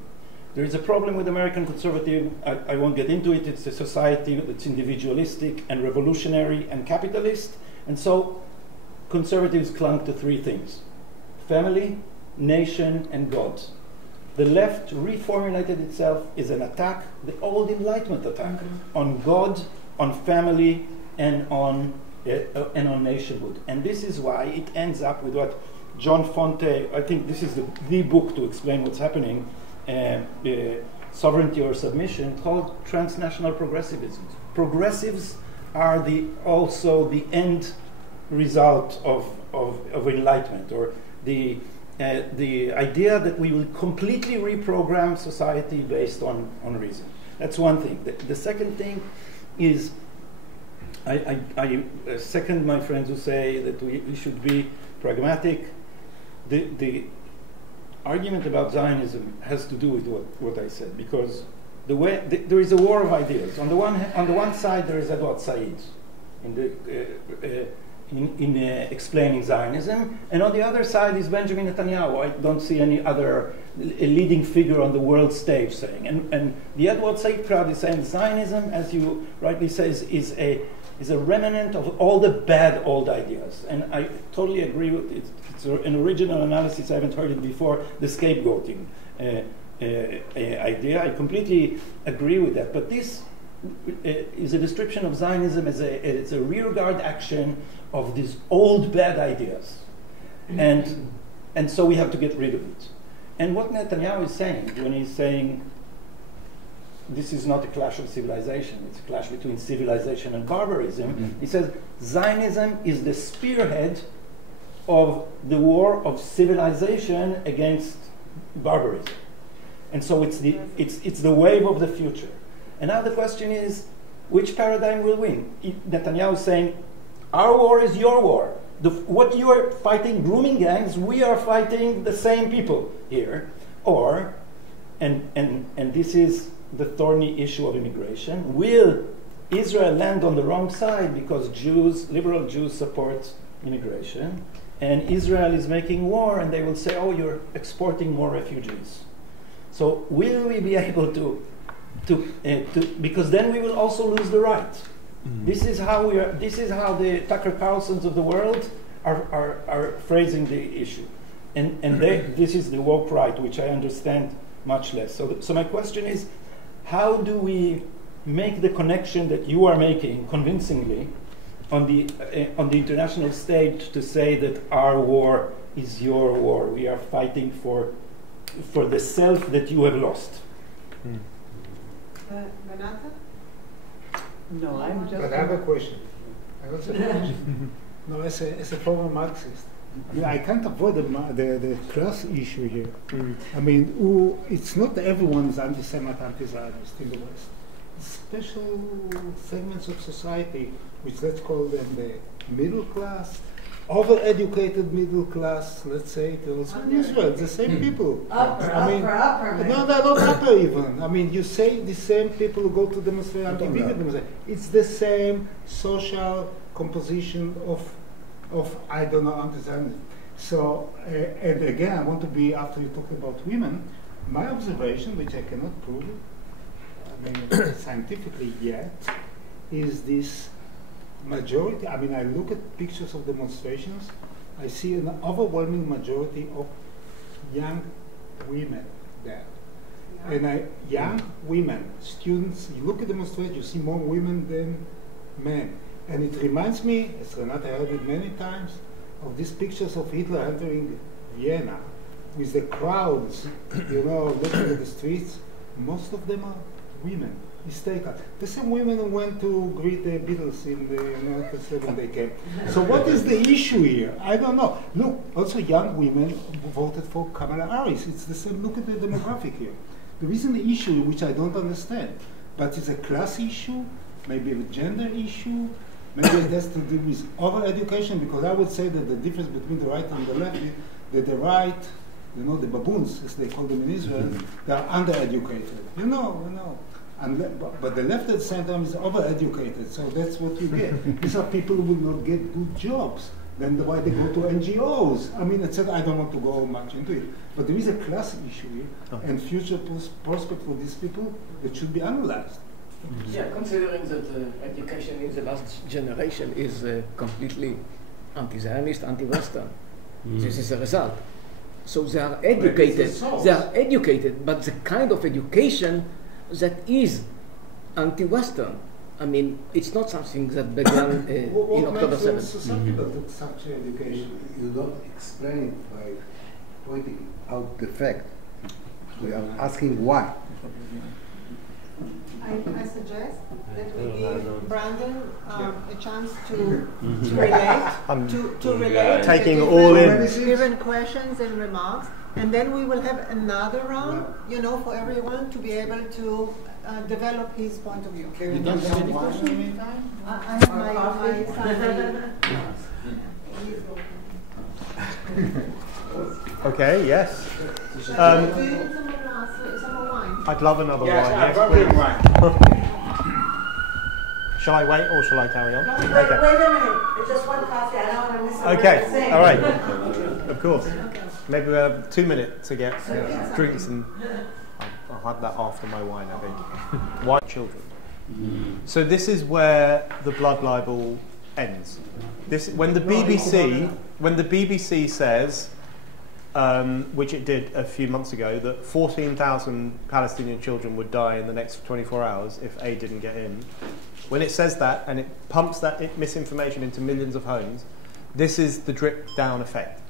There is a problem with American conservatism. I won't get into it. It's a society that's individualistic and revolutionary and capitalist. And so conservatives clung to three things: family, nation, and God. The left reformulated itself as an attack, the old Enlightenment attack, on God, on family, and on nationhood. And this is why it ends up with what John Fonte, I think this is the book to explain what's happening, Sovereignty or Submission, called transnational progressivism. Progressives are also the end result of enlightenment, or the idea that we will completely reprogram society based on reason. That's one thing. The second thing is, I second my friends who say that we should be pragmatic. The argument about Zionism has to do with what I said, because there is a war of ideas. On the one side, there is Edward Said in explaining Zionism, and on the other side is Benjamin Netanyahu. I don't see any other leading figure on the world stage saying. And the Edward Said crowd is saying Zionism, as you rightly say, is a remnant of all the bad old ideas. And I totally agree with it. It's an original analysis. I haven't heard it before. The scapegoating idea. I completely agree with that. But this is a description of Zionism as a rearguard action of these old bad ideas. And so we have to get rid of it. And what Netanyahu is saying when he's saying this is not a clash of civilization, it's a clash between civilization and barbarism, he says Zionism is the spearhead of the war of civilization against barbarism. And so it's the wave of the future. And now the question is, which paradigm will win? Netanyahu is saying, our war is your war. What you are fighting, grooming gangs, we are fighting the same people here. Or, and this is the thorny issue of immigration, will Israel land on the wrong side because liberal Jews support immigration, and Israel is making war, and they will say, oh, you're exporting more refugees. So will we be able to because then we will also lose the right. This is how the Tucker Carlsons of the world are phrasing the issue, and this is the woke right, which I understand much less. So my question is, how do we make the connection that you are making convincingly on the international stage to say that our war is your war? We are fighting for the self that you have lost. Renata? No, I'm just. But I have a question. I also have a question. No, as a former Marxist, I can't avoid the class issue here. I mean, it's not everyone is anti-Semite, anti-Zionist in the West. Special segments of society, which let's call them the middle class, over-educated middle class, let's say, also in Israel, the same people. Upper. No, they're not upper even. I mean, you say the same people who go to demonstrate, it's the same social composition of I don't know, anti-Zionism. So, and again, I want to be, after you talk about women, my observation, which I cannot prove, scientifically yet, is this majority. I mean, I look at pictures of demonstrations, I see an overwhelming majority of young women there. And young women, students, you look at demonstrations, you see more women than men. And it reminds me, as Renata heard it many times, of these pictures of Hitler entering Vienna with the crowds, looking at the streets. Most of them are women, hysterical. The same women who went to greet the Beatles in the United States when they came. So what is the issue here? I don't know. Look, also young women voted for Kamala Harris. It's the same. Look at the demographic here. There isn't an issue which I don't understand, but it's a class issue, maybe a gender issue, maybe it has to do with over-education, because I would say that the difference between the right and the left is that the right, the baboons, as they call them in Israel, they are undereducated. But the left at the same time is over-educated, so that's what you get. These are people who will not get good jobs. Then why they go to NGOs? I mean, etc. I don't want to go much into it. But there is a class issue here, and future prospect for these people that should be analyzed. Yeah, considering that education in the last generation is completely anti-Zionist, anti-Western. This is the result. So they are educated, but the kind of education that is anti-Western. I mean, it's not something that began in October 7th. Some people took such education. You don't explain it by pointing out the fact. We are asking why. I suggest that we give Brandon a chance to relate, taking all in different questions and remarks, and then we will have another round, for everyone to be able to develop his point of view. You don't have any questions meantime? I have my son. Okay, yes. I'd love another wine. Yes, Shall I wait or shall I carry on? No, wait a minute. It's just one coffee. I don't want to miss what Okay, you're saying. all right. Of course. Maybe we have 2 minutes to get drinks, and I'll have that after my wine, I think. White children. So this is where the blood libel ends. When the BBC says, which it did a few months ago, that 14,000 Palestinian children would die in the next 24 hours if aid didn't get in. When it says that and it pumps that misinformation into millions of homes, this is the drip-down effect.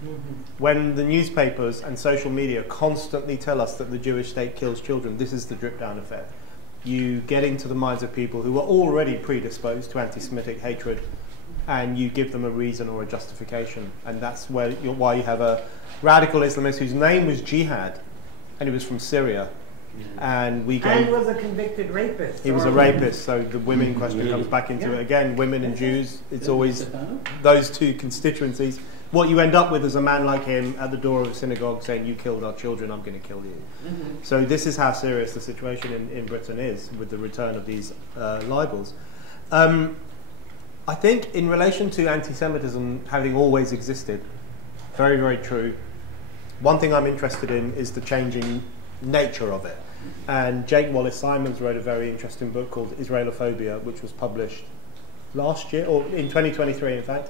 When the newspapers and social media constantly tell us that the Jewish state kills children, this is the drip-down effect. You get into the minds of people who are already predisposed to anti-Semitic hatred, and you give them a reason or a justification. And that's why you have a radical Islamist whose name was Jihad, and he was from Syria. And he was a convicted rapist. He was a rapist, so the women question comes back into it again. Women and Jews, it's always those two constituencies. What you end up with is a man like him at the door of a synagogue saying, "You killed our children, I'm going to kill you." So this is how serious the situation in Britain is with the return of these libels. I think in relation to anti-Semitism having always existed, very, very true. One thing I'm interested in is the changing nature of it. And Jake Wallace-Simons wrote a very interesting book called Israelophobia, which was published last year, or in 2023 in fact.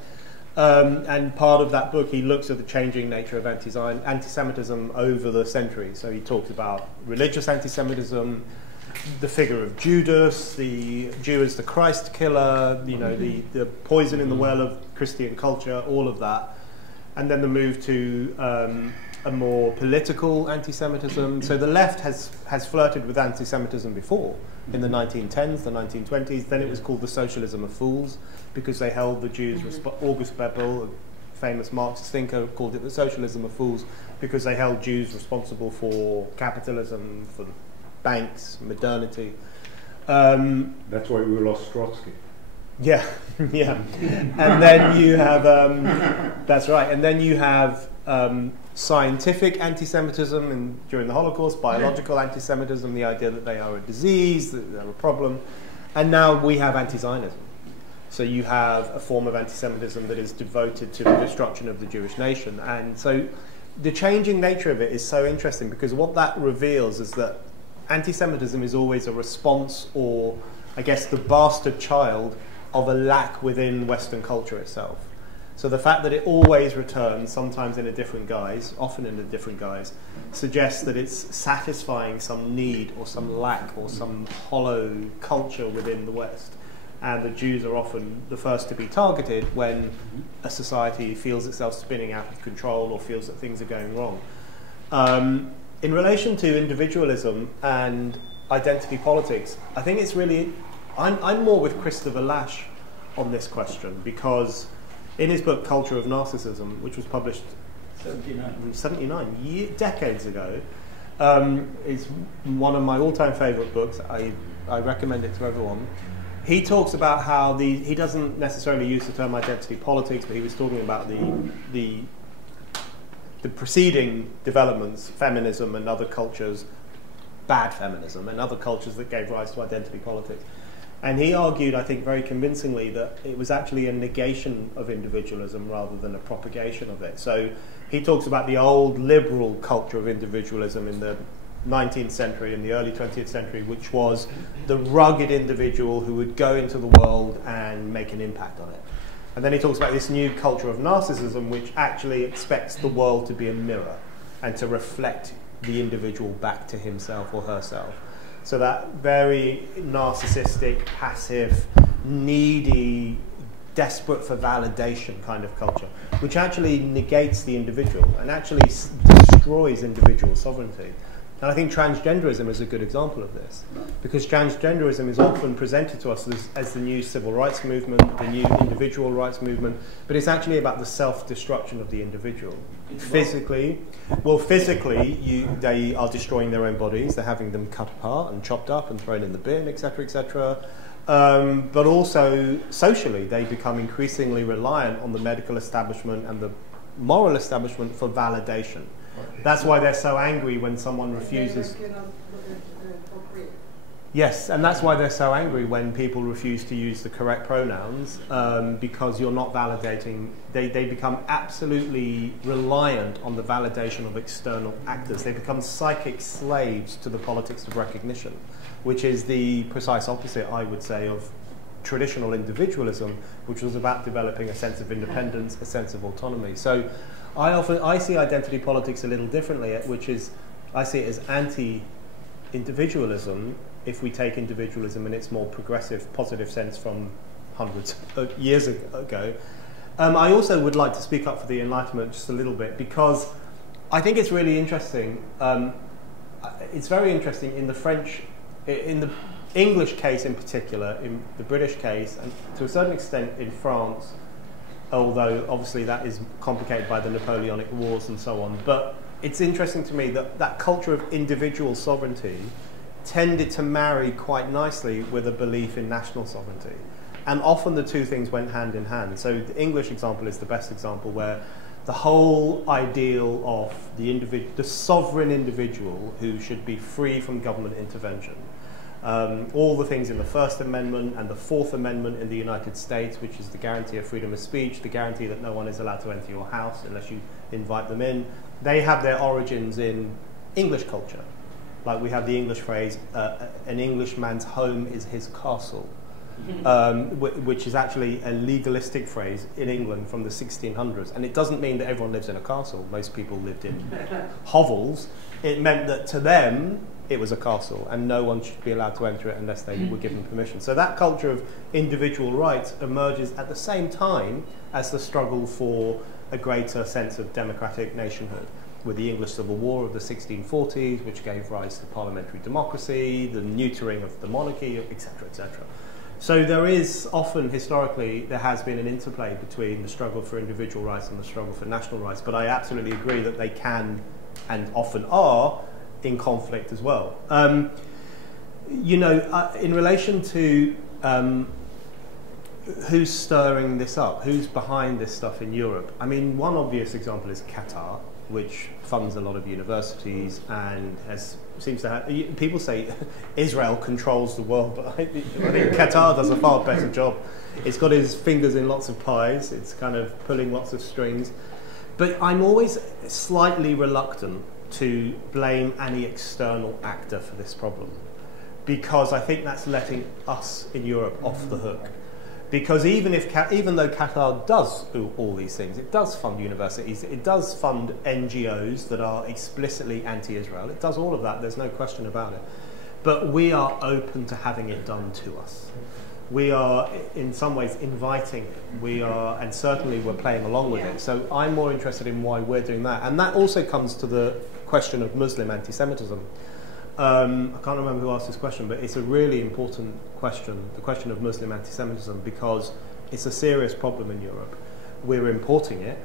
And part of that book he looks at the changing nature of anti-Semitism over the centuries. So he talks about religious anti-Semitism, the figure of Judas, the Jew as the Christ killer, the poison in the well of Christian culture, all of that. And then the move to a more political anti-Semitism. So the left has flirted with anti-Semitism before, in the 1910s, the 1920s. Then it was called the socialism of fools, because they held the Jews, August Bebel, a famous Marxist thinker, called it the socialism of fools, because they held Jews responsible for capitalism, for the banks, modernity. That's why we lost Trotsky. Yeah, yeah. And then you have, that's right, and then you have scientific anti-Semitism during the Holocaust, biological anti-Semitism, the idea that they are a disease, that they're a problem, and now we have anti-Zionism. So you have a form of anti-Semitism that is devoted to the destruction of the Jewish nation. And so the changing nature of it is so interesting, because what that reveals is that anti-Semitism is always a response, or I guess the bastard child of a lack within Western culture itself. So the fact that it always returns, sometimes in a different guise, often in a different guise, suggests that it's satisfying some need or some lack or some hollow culture within the West. And the Jews are often the first to be targeted when a society feels itself spinning out of control or feels that things are going wrong. In relation to individualism and identity politics, I think it's really, I'm more with Christopher Lasch on this question, because in his book Culture of Narcissism, which was published 79 decades ago, is one of my all-time favourite books. I recommend it to everyone. He talks about how he doesn't necessarily use the term identity politics, but he was talking about the preceding developments, feminism and other cultures, bad feminism and other cultures that gave rise to identity politics. And he argued, I think very convincingly, that it was actually a negation of individualism rather than a propagation of it. So he talks about the old liberal culture of individualism in the 19th century and the early 20th century, which was the rugged individual who would go into the world and make an impact on it. And then he talks about this new culture of narcissism, which actually expects the world to be a mirror and to reflect the individual back to himself or herself. So that very narcissistic, passive, needy, desperate for validation kind of culture, which actually negates the individual and actually destroys individual sovereignty. And I think transgenderism is a good example of this, because transgenderism is often presented to us as the new civil rights movement, the new individual rights movement, but it's actually about the self-destruction of the individual. Physically, they are destroying their own bodies, they're having them cut apart and chopped up and thrown in the bin, etc., etc. But also socially, they become increasingly reliant on the medical establishment and the moral establishment for validation. That's why they're so angry when someone refuses. Yes, and that's why they're so angry when people refuse to use the correct pronouns, because you're not validating. They become absolutely reliant on the validation of external actors. They become psychic slaves to the politics of recognition, which is the precise opposite, I would say, of traditional individualism, which was about developing a sense of independence, a sense of autonomy. So I see identity politics a little differently, which is, I see it as anti-individualism if we take individualism in its more progressive, positive sense from hundreds of years ago. I also would like to speak up for the Enlightenment just a little bit, because I think it's really interesting. It's very interesting in the French, in the English case in particular, in the British case, and to a certain extent in France, although obviously that is complicated by the Napoleonic Wars and so on. But it's interesting to me that that culture of individual sovereignty tended to marry quite nicely with a belief in national sovereignty. And often the two things went hand in hand. So the English example is the best example, where the whole ideal of the sovereign individual who should be free from government intervention, all the things in the First Amendment and the Fourth Amendment in the United States, which is the guarantee of freedom of speech, the guarantee that no one is allowed to enter your house unless you invite them in, they have their origins in English culture. Like we have the English phrase, an Englishman's home is his castle, which is actually a legalistic phrase in England from the 1600s. And it doesn't mean that everyone lives in a castle. Most people lived in hovels. It meant that to them, it was a castle, and no one should be allowed to enter it unless they were given permission. So that culture of individual rights emerges at the same time as the struggle for a greater sense of democratic nationhood, with the English Civil War of the 1640s, which gave rise to parliamentary democracy, the neutering of the monarchy, etc., etc. So there is often, historically, there has been an interplay between the struggle for individual rights and the struggle for national rights, but I absolutely agree that they can, and often are, in conflict as well. You know, in relation to who's stirring this up, who's behind this stuff in Europe, I mean, one obvious example is Qatar, which funds a lot of universities and has seems to have, people say Israel controls the world, but I think Qatar does a far better job. It's got its fingers in lots of pies, it's kind of pulling lots of strings. But I'm always slightly reluctant to blame any external actor for this problem, because I think that's letting us in Europe off the hook. Because even though Qatar does do all these things, it does fund universities, it does fund NGOs that are explicitly anti-Israel, it does all of that, there's no question about it. But we are open to having it done to us. We are, in some ways, inviting it. We are, and certainly we're playing along with it. So I'm more interested in why we're doing that. And that also comes to the question of Muslim anti-Semitism. I can't remember who asked this question, but it's a really important question, the question of Muslim anti-Semitism, because it's a serious problem in Europe. We're importing it.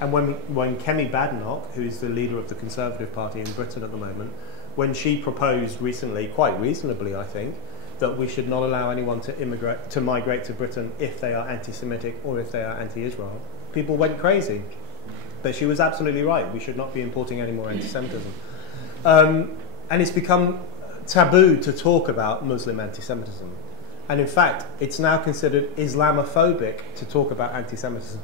And when Kemi Badenoch, who is the leader of the Conservative Party in Britain at the moment, when she proposed recently, quite reasonably I think, that we should not allow anyone to migrate to Britain if they are anti-Semitic or if they are anti-Israel, people went crazy. But she was absolutely right. We should not be importing any more anti-Semitism. And it's become taboo to talk about Muslim anti-Semitism. And in fact, it's now considered Islamophobic to talk about anti-Semitism.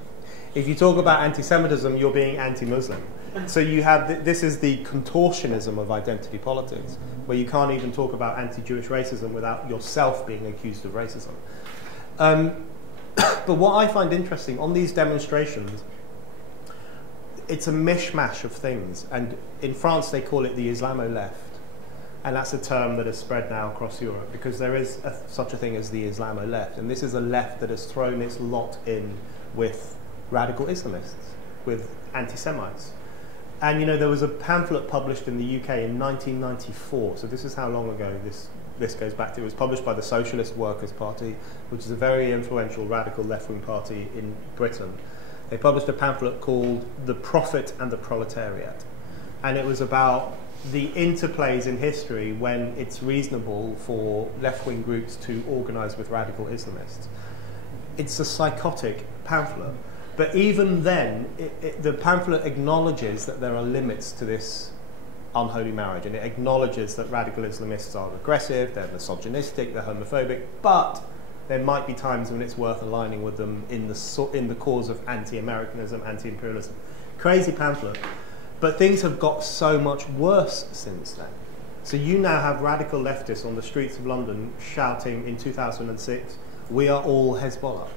If you talk about anti-Semitism, you're being anti-Muslim. So you have, this is the contortionism of identity politics, where you can't even talk about anti-Jewish racism without yourself being accused of racism. But what I find interesting on these demonstrations, it's a mishmash of things. And in France, they call it the Islamo-left. And that's a term that has spread now across Europe, because there is such a thing as the Islamo-left. And this is a left that has thrown its lot in with radical Islamists, with anti-Semites. And you know, there was a pamphlet published in the UK in 1994, so this is how long ago this goes back to. It was published by the Socialist Workers' Party, which is a very influential radical left-wing party in Britain. They published a pamphlet called The Prophet and the Proletariat. And it was about the interplays in history when it's reasonable for left-wing groups to organize with radical Islamists. It's a psychotic pamphlet. But even then, the pamphlet acknowledges that there are limits to this unholy marriage, and it acknowledges that radical Islamists are aggressive, they're misogynistic, they're homophobic, but there might be times when it's worth aligning with them in the cause of anti-Americanism, anti-imperialism. Crazy pamphlet. But things have got so much worse since then. So you now have radical leftists on the streets of London shouting in 2006, "We are all Hezbollah."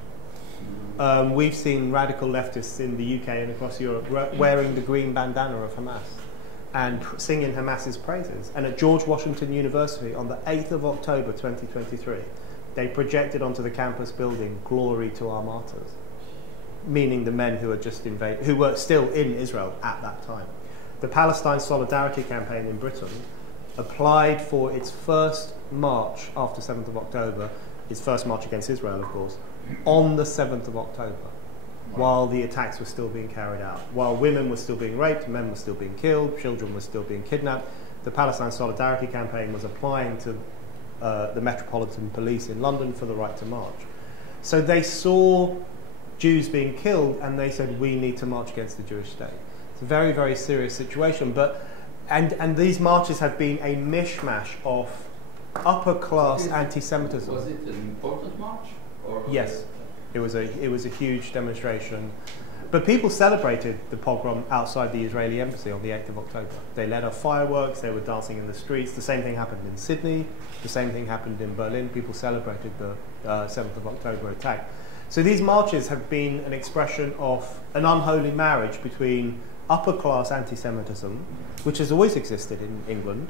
We've seen radical leftists in the UK and across Europe wearing the green bandana of Hamas and singing Hamas's praises. And at George Washington University on the 8th of October 2023, they projected onto the campus building, "Glory to our martyrs," meaning the men who had just invaded, who were still in Israel at that time. The Palestine Solidarity Campaign in Britain applied for its first march after 7th of October, its first march against Israel, of course, on the 7th of October, while the attacks were still being carried out. While women were still being raped, men were still being killed, children were still being kidnapped, the Palestine Solidarity Campaign was applying to the Metropolitan Police in London for the right to march. So they saw Jews being killed and they said, we need to march against the Jewish state. It's a very, very serious situation. And these marches have been a mishmash of upper-class anti-Semitism. Was it an important march? Yes, it was a huge demonstration. But people celebrated the pogrom outside the Israeli embassy on the 8th of October. They let off fireworks, they were dancing in the streets. The same thing happened in Sydney, the same thing happened in Berlin. People celebrated the 7th of October attack. So these marches have been an expression of an unholy marriage between upper-class anti-Semitism, which has always existed in England.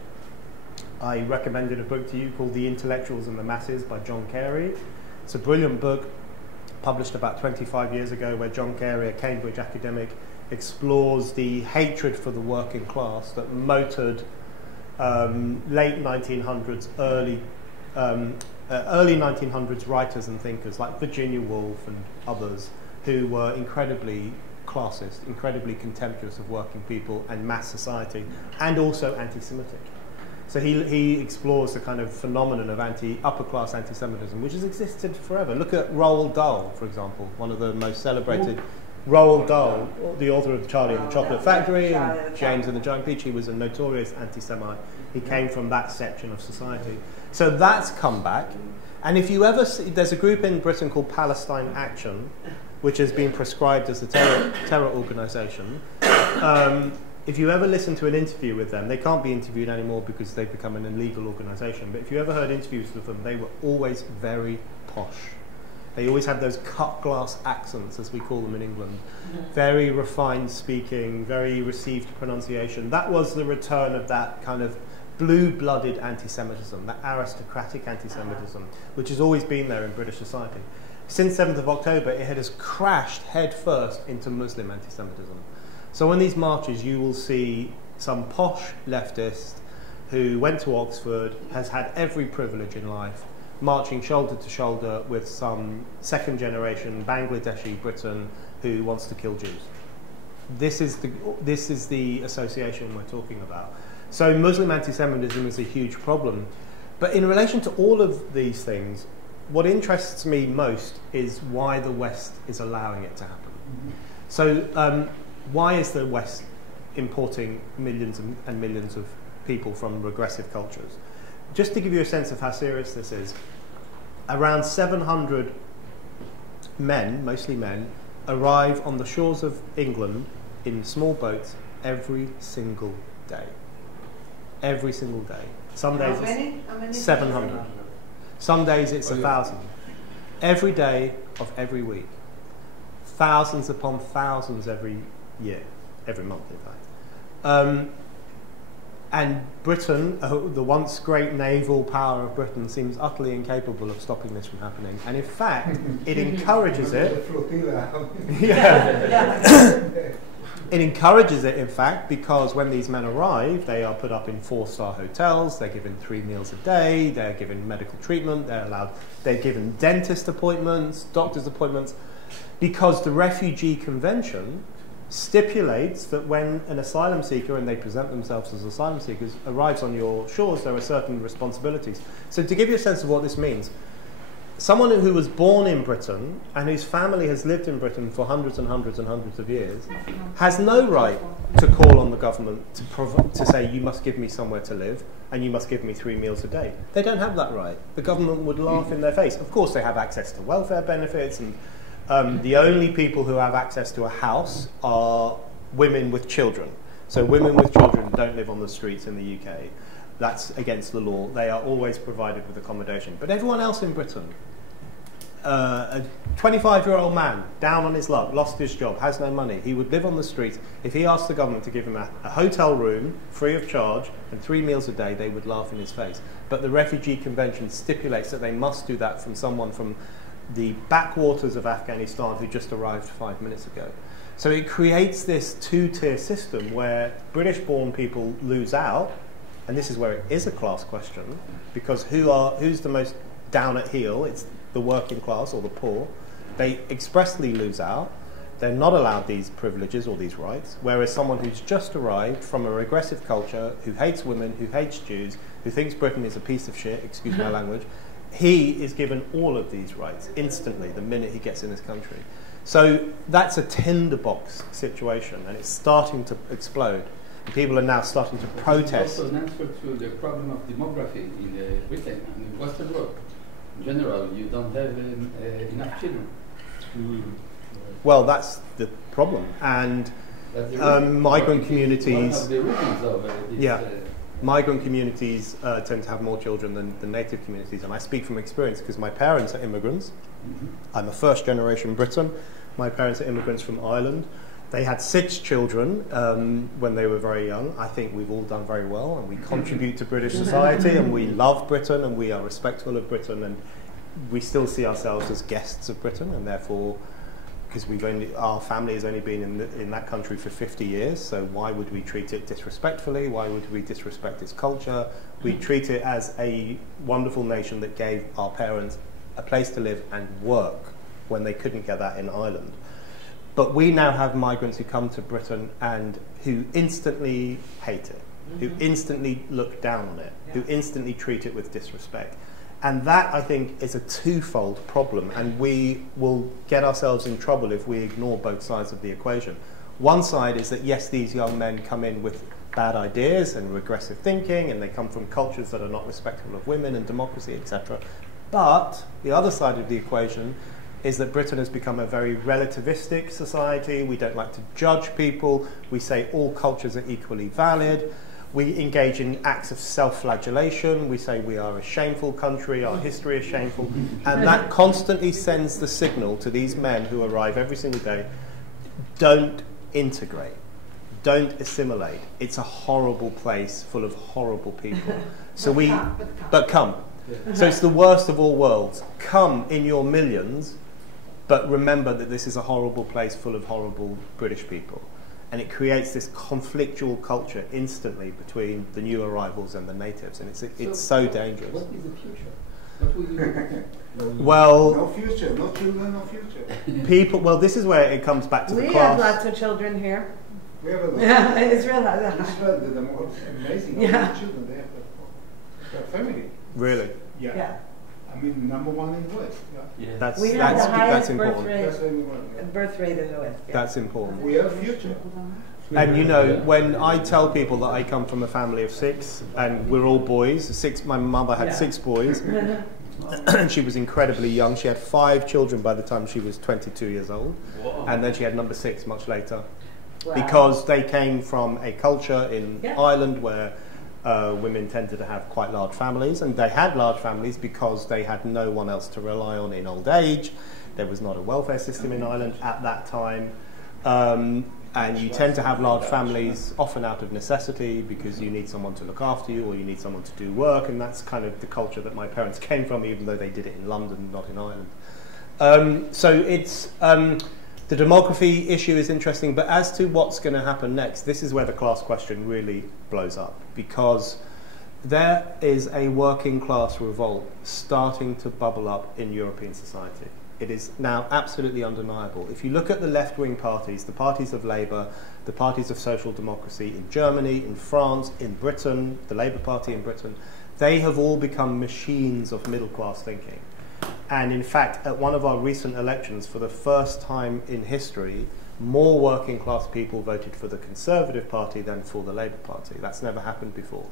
I recommended a book to you called The Intellectuals and the Masses by John Carey. It's a brilliant book published about 25 years ago where John Carey, a Cambridge academic, explores the hatred for the working class that motored late 1900s, early 1900s writers and thinkers like Virginia Woolf and others who were incredibly classist, incredibly contemptuous of working people and mass society, and also anti-Semitic. So he explores the kind of phenomenon of upper-class anti-Semitism, which has existed forever. Look at Roald Dahl, for example, one of the most celebrated. Roald Dahl, the author of Charlie and the Chocolate Factory and James and the Giant Peach. He was a notorious anti-Semite. He came from that section of society. So that's come back. And if you ever see, there's a group in Britain called Palestine Action, which has been prescribed as a terror organization. If you ever listen to an interview with them, they can't be interviewed anymore because they've become an illegal organization. But if you ever heard interviews with them, they were always very posh. They always had those cut glass accents, as we call them in England. Very refined speaking, very received pronunciation. That was the return of that kind of blue-blooded anti-Semitism, that aristocratic anti-Semitism, which has always been there in British society. Since 7th of October, it has crashed headfirst into Muslim anti-Semitism. So on these marches, you will see some posh leftist who went to Oxford, has had every privilege in life, marching shoulder to shoulder with some second-generation Bangladeshi Briton who wants to kill Jews. This is the association we're talking about. So Muslim anti-Semitism is a huge problem. But in relation to all of these things, what interests me most is why the West is allowing it to happen. So why is the West importing millions and millions of people from regressive cultures? Just to give you a sense of how serious this is, around 700 men, mostly men, arrive on the shores of England in small boats every single day. Every single day. Some days it's 700. Some days it's 1,000. Every day of every week. Thousands upon thousands every year. Every month, in fact. And Britain, the once great naval power of Britain, seems utterly incapable of stopping this from happening. And in fact, it encourages it. It encourages it, in fact, because when these men arrive, they are put up in 4-star hotels, they're given 3 meals a day, they're given medical treatment, they're given dentist appointments, doctor's appointments, because the Refugee Convention stipulates that when an asylum seeker, and they present themselves as asylum seekers, arrives on your shores, there are certain responsibilities. So to give you a sense of what this means, someone who was born in Britain and whose family has lived in Britain for hundreds and hundreds and hundreds of years has no right to call on the government to say, you must give me somewhere to live and you must give me 3 meals a day. They don't have that right. The government would laugh in their face. Of course they have access to welfare benefits, and the only people who have access to a house are women with children. So women with children don't live on the streets in the UK. That's against the law. They are always provided with accommodation. But everyone else in Britain, a 25-year-old man, down on his luck, lost his job, has no money, he would live on the streets. If he asked the government to give him a hotel room, free of charge, and 3 meals a day, they would laugh in his face. But the Refugee Convention stipulates that they must do that from someone from the backwaters of Afghanistan who just arrived 5 minutes ago. So it creates this two-tier system where British-born people lose out, and this is where it is a class question, because who's the most down at heel? It's the working class or the poor. They expressly lose out. They're not allowed these privileges or these rights, whereas someone who's just arrived from a regressive culture, who hates women, who hates Jews, who thinks Britain is a piece of shit, excuse my language, he is given all of these rights instantly the minute he gets in this country. So that's a tinderbox situation, and it's starting to explode. People are now starting to protest. It's also an answer to the problem of demography in Britain and in Western world. In general, you don't have enough children. Well, that's the problem. And migrant communities... One of the reasons of this, migrant communities tend to have more children than native communities. And I speak from experience because my parents are immigrants. I'm a first-generation Briton. My parents are immigrants from Ireland. They had 6 children when they were very young. I think we've all done very well, and we contribute to British society, and we love Britain, and we are respectful of Britain, and we still see ourselves as guests of Britain, and therefore, because our family has only been in that country for 50 years, so why would we treat it disrespectfully? Why would we disrespect its culture? We treat it as a wonderful nation that gave our parents a place to live and work when they couldn't get that in Ireland. But we now have migrants who come to Britain and who instantly hate it, who instantly look down on it, who instantly treat it with disrespect. And that, I think, is a twofold problem, and we will get ourselves in trouble if we ignore both sides of the equation. One side is that, yes, these young men come in with bad ideas and regressive thinking, and they come from cultures that are not respectful of women and democracy, etc. But the other side of the equation is that Britain has become a very relativistic society. We don't like to judge people. We say all cultures are equally valid. We engage in acts of self-flagellation. We say we are a shameful country, our history is shameful. And that constantly sends the signal to these men who arrive every single day, don't integrate, don't assimilate. It's a horrible place full of horrible people. So but come. So it's the worst of all worlds. Come in your millions, but remember that this is a horrible place full of horrible British people. And it creates this conflictual culture instantly between the new arrivals and the natives, and it's so dangerous. What is the future? What will you do? Well, no future, no children, no future. People. Well, this is where it comes back to the class. We have lots of children here. We have a lot. Yeah, Israel has that. Israel, the most amazing. Yeah. Children, they have their family. Really? Yeah. I mean, number one in the West. Yeah. That's We have the highest important. birth rate in the West. Yeah. That's important. We have a future. And you know, when I tell people that I come from a family of 6, and we're all boys, my mother had 6 boys, and she was incredibly young. She had 5 children by the time she was 22 years old. Whoa. And then she had number 6 much later. Wow. Because they came from a culture in Ireland where women tended to have quite large families, and they had large families because they had no one else to rely on in old age. There was not a welfare system in Ireland at that time. And you tend to have large families often out of necessity because you need someone to look after you or you need someone to do work, and that's kind of the culture that my parents came from, even though they did it in London, not in Ireland. So it's the demography issue is interesting, but as to what's going to happen next, this is where the class question really blows up, because there is a working class revolt starting to bubble up in European society. It is now absolutely undeniable. If you look at the left-wing parties, the parties of Labour, the parties of social democracy in Germany, in France, in Britain, the Labour Party in Britain, they have all become machines of middle-class thinking. And in fact, at one of our recent elections, for the first time in history, more working-class people voted for the Conservative Party than for the Labour Party. That's never happened before,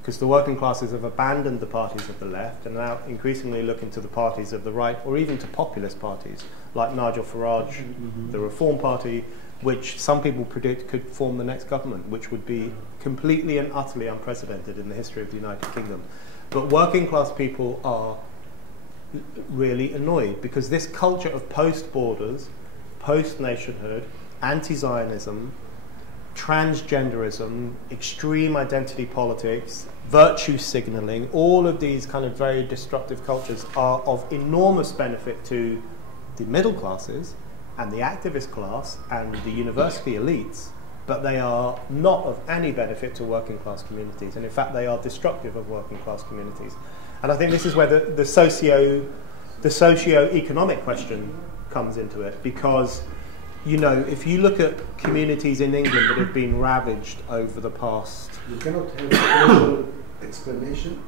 because the working classes have abandoned the parties of the left and now increasingly looking to the parties of the right, or even to populist parties like Nigel Farage, the Reform Party, which some people predict could form the next government, which would be completely and utterly unprecedented in the history of the United Kingdom. But working class people are really annoyed because this culture of post-borders, post-nationhood, anti-Zionism, transgenderism, extreme identity politics, virtue signalling, all of these kind of very destructive cultures are of enormous benefit to the middle classes and the activist class and the university elites, but they are not of any benefit to working class communities, and in fact they are destructive of working class communities. And I think this is where the socio-economic question comes into it, because you know, if you look at communities in England that have been ravaged over the past... You cannot have a social explanation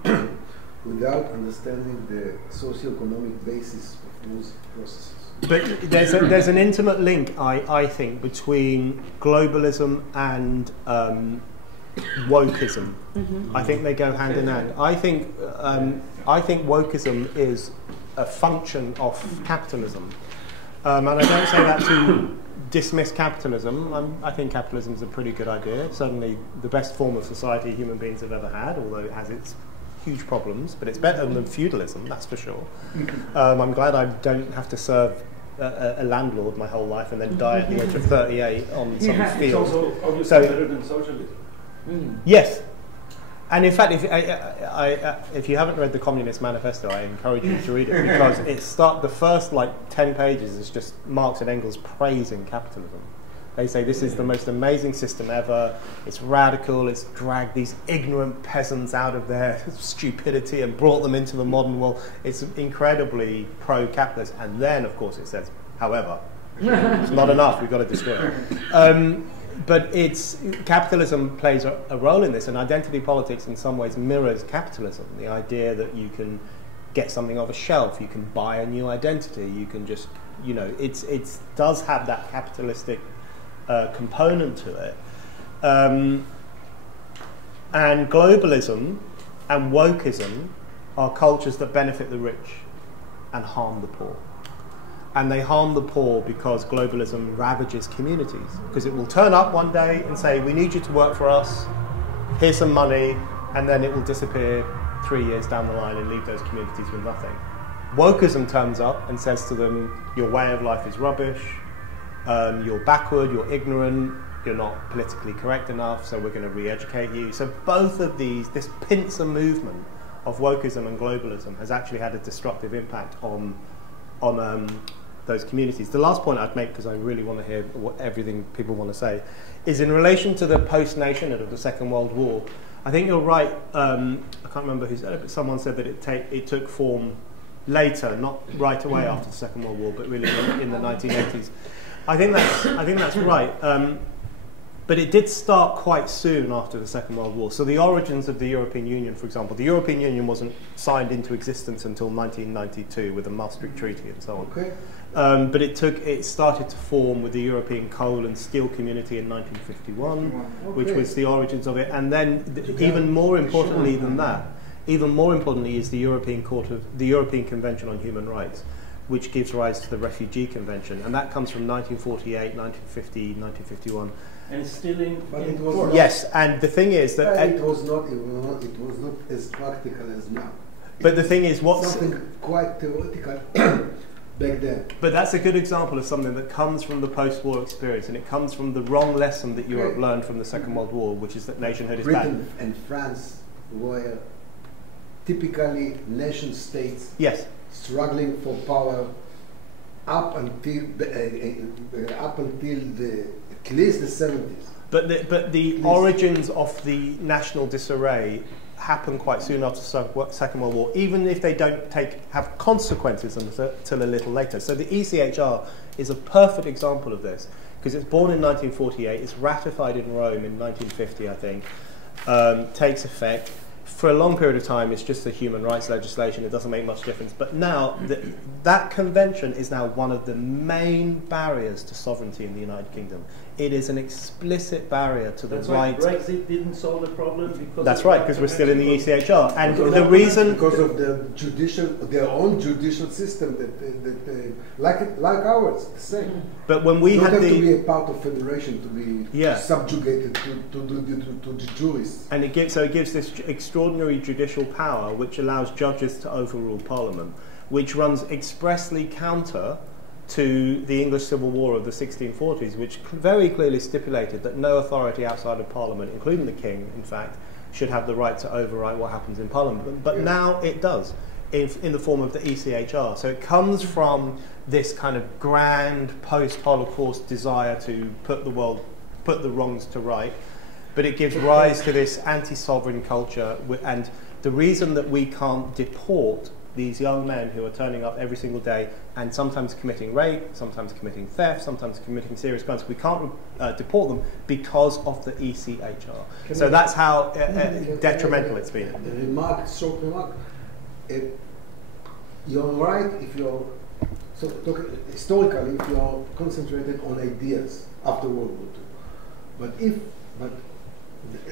without understanding the socio-economic basis of those processes. But there's an intimate link, I think, between globalism and wokeism. I think they go hand in hand. I think wokeism is a function of capitalism. And I don't say that to dismiss capitalism. I think capitalism is a pretty good idea. Certainly the best form of society human beings have ever had, although it has its huge problems. But it's better than feudalism, that's for sure. I'm glad I don't have to serve a landlord my whole life and then die at the age of 38 on some field. It's also obviously better than socialism. Yes. And in fact, if you haven't read the Communist Manifesto, I encourage you to read it, because the first 10 pages is just Marx and Engels praising capitalism. They say this is the most amazing system ever, it's radical, it's dragged these ignorant peasants out of their stupidity and brought them into the modern world. It's incredibly pro-capitalist. And then, of course, it says, however, it's not enough, we've got to destroy it. But capitalism plays a role in this, and identity politics in some ways mirrors capitalism. The idea that you can get something off a shelf, you can buy a new identity, you can just, it does have that capitalistic component to it. And globalism and wokeism are cultures that benefit the rich and harm the poor. And they harm the poor because globalism ravages communities. Because it will turn up one day and say, we need you to work for us, here's some money, and then it will disappear 3 years down the line and leave those communities with nothing. Wokeism turns up and says to them, your way of life is rubbish, you're backward, you're ignorant, you're not politically correct enough, so we're going to re-educate you. So both of these, this pincer movement of wokeism and globalism has actually had a destructive impact on those communities. The last point I'd make, because I really want to hear everything people want to say, is in relation to the post-nationhood of the Second World War. I think you're right. I can't remember who said it, but someone said that it took form later, not right away after the Second World War, but really in the 1980s. I think that's right. But it did start quite soon after the Second World War. So the origins of the European Union, for example, the European Union wasn't signed into existence until 1992 with the Maastricht Treaty and so on. Okay. But it started to form with the European Coal and Steel Community in 1951, which was the origins of it. And then, even more importantly than that, even more importantly is the European Convention on Human Rights, which gives rise to the Refugee Convention, and that comes from 1948, 1950, 1951. And it's still in force. Yes, and the thing is that it was not as practical as now. But the thing is, something quite theoretical back then. But that's a good example of something that comes from the post-war experience, and it comes from the wrong lesson that Europe learned from the Second World War, which is that nationhood is bad. Britain and France were typically nation states. Yes. Struggling for power up until at least the 70s. But the origins of the national disarray happen quite soon after the Second World War, even if they don't have consequences until a little later. So the ECHR is a perfect example of this, because it's born in 1948, it's ratified in Rome in 1950, I think, takes effect. For a long period of time, it's just a human rights legislation. It doesn't make much difference. But now, that convention is now one of the main barriers to sovereignty in the United Kingdom. It is an explicit barrier to the right. That's why Brexit didn't solve the problem. That's right, because we're still in the ECHR. And the reason... Because of their own judicial system, like ours, the same. But when we had to be a part of federation, to be subjugated to the jurists. And it gives this extraordinary judicial power which allows judges to overrule Parliament, which runs expressly counter to the English Civil War of the 1640s, which very clearly stipulated that no authority outside of Parliament, including the King, in fact, should have the right to override what happens in Parliament. But now it does, in the form of the ECHR. So it comes from this kind of grand post-Holocaust desire to put the wrongs to right, but it gives rise to this anti-sovereign culture, and the reason that we can't deport these young men who are turning up every single day and sometimes committing rape, sometimes committing theft, sometimes committing serious crimes, we can't deport them because of the ECHR. So that's how detrimental it's been. Short remark. You're right if you're historically if you're concentrated on ideas after World War II, but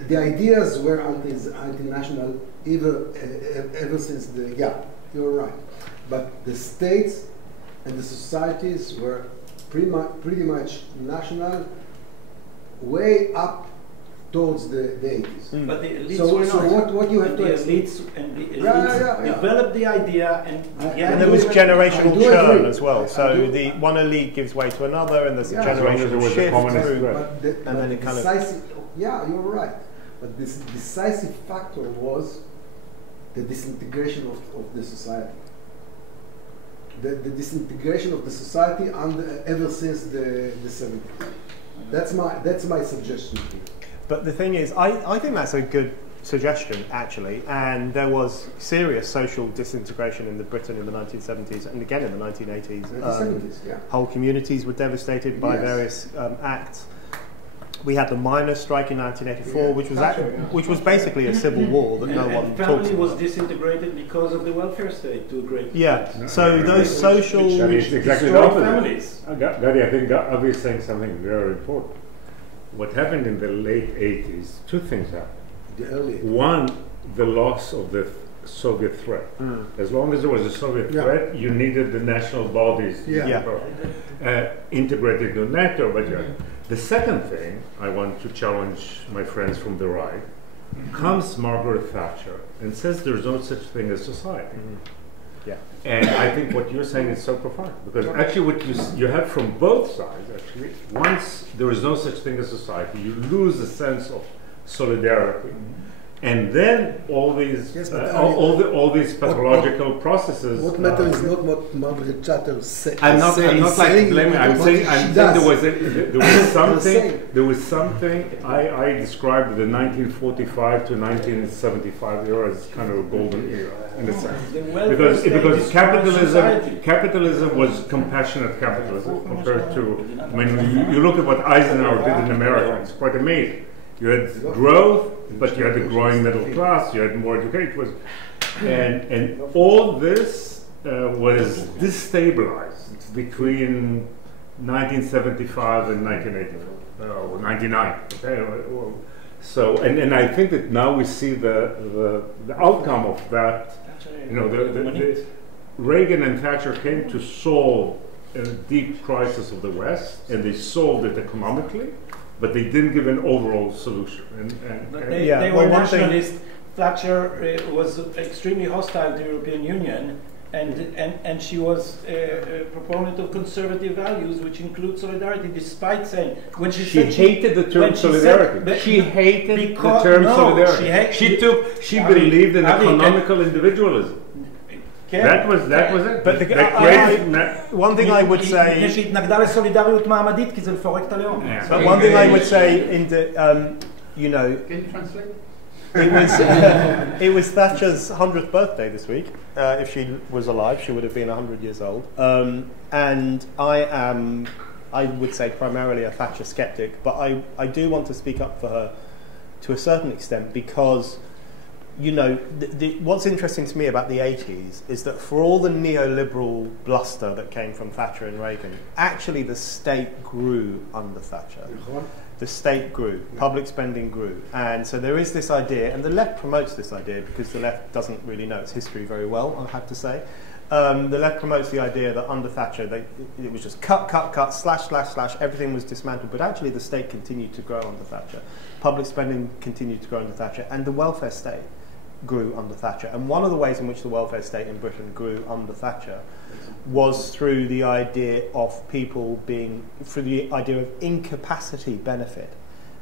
the ideas were anti-national ever since you're right. But the states and the societies were pretty much national, way up towards the 80s. But the elites were not. What you have to elites developed the idea, and there was generational churn as well. So the one elite gives way to another, and there's a generational shift through, and then it kind of. Yeah, you're right. But this decisive factor was the disintegration of the society. The disintegration of the society ever since the 70s. That's my suggestion here. But the thing is, I think that's a good suggestion, actually. And there was serious social disintegration in Britain in the 1970s and again in the 1980s. 1970s, yeah. Whole communities were devastated by various acts. We had the miners' strike in 1984, which was basically a civil war that no one talks about. Family was disintegrated because of the welfare state to a great extent. Yeah, so those social... Exactly the opposite. Daddy, I think Avi is saying something very important. what happened in the late 80s, two things happened. The early. One, the loss of the Soviet threat. As long as there was a Soviet threat, you needed the national bodies integrated into NATO. But the second thing, I want to challenge my friends from the right, comes Margaret Thatcher and says there's no such thing as society. And I think what you're saying is so profound, because actually what you have from both sides, actually, once there is no such thing as society, you lose a sense of solidarity. And then all these all these pathological processes. What matters is not what Margaret Thatcher said. I'm not like blaming. I'm saying there was something. I described the 1945 to 1975 era as kind of a golden era in a sense, because capitalism was compassionate capitalism compared to. I mean, you look at what Eisenhower did in America. It's quite amazing. You had growth, but you had a growing middle class. You had more education. And all this was destabilized between 1975 and 1999. Okay, so and I think that now we see the outcome of that. You know, the Reagan and Thatcher came to solve a deep crisis of the West, and they solved it economically. But they didn't give an overall solution. They were nationalist. Thatcher was extremely hostile to the European Union, and she was a proponent of conservative values, which include solidarity, despite saying when she hated the term solidarity. She hated the term solidarity. She believed in economical individualism. That was it. But one thing I would say. but one thing I would say you know. Can you translate? It was Thatcher's 100th birthday this week. If she was alive, she would have been 100 years old. And I would say, primarily a Thatcher skeptic, but I do want to speak up for her to a certain extent, because, you know, what's interesting to me about the 80s is that for all the neoliberal bluster that came from Thatcher and Reagan, actually the state grew under Thatcher. The state grew, public spending grew. And so there is this idea, and the left promotes this idea because the left doesn't really know its history very well, I have to say. The left promotes the idea that under Thatcher, it was just cut, slash, everything was dismantled. But actually the state continued to grow under Thatcher. Public spending continued to grow under Thatcher, and the welfare state grew under Thatcher. And one of the ways in which the welfare state in Britain grew under Thatcher was through the idea of through the idea of incapacity benefit.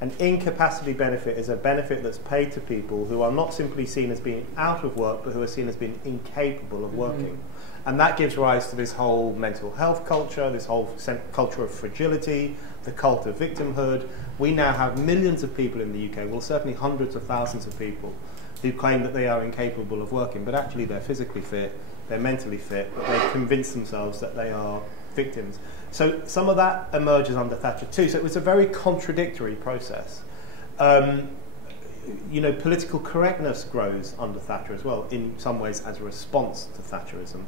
An incapacity benefit is a benefit that's paid to people who are not simply seen as being out of work, but who are seen as being incapable of working. And that gives rise to this whole mental health culture, this whole culture of fragility, the cult of victimhood. We now have millions of people in the UK, well, certainly hundreds of thousands of people, who claim that they are incapable of working, but actually they're physically fit, they're mentally fit, but they convince themselves that they are victims. So some of that emerges under Thatcher too. So it was a very contradictory process. You know, political correctness grows under Thatcher as well, in some ways as a response to Thatcherism.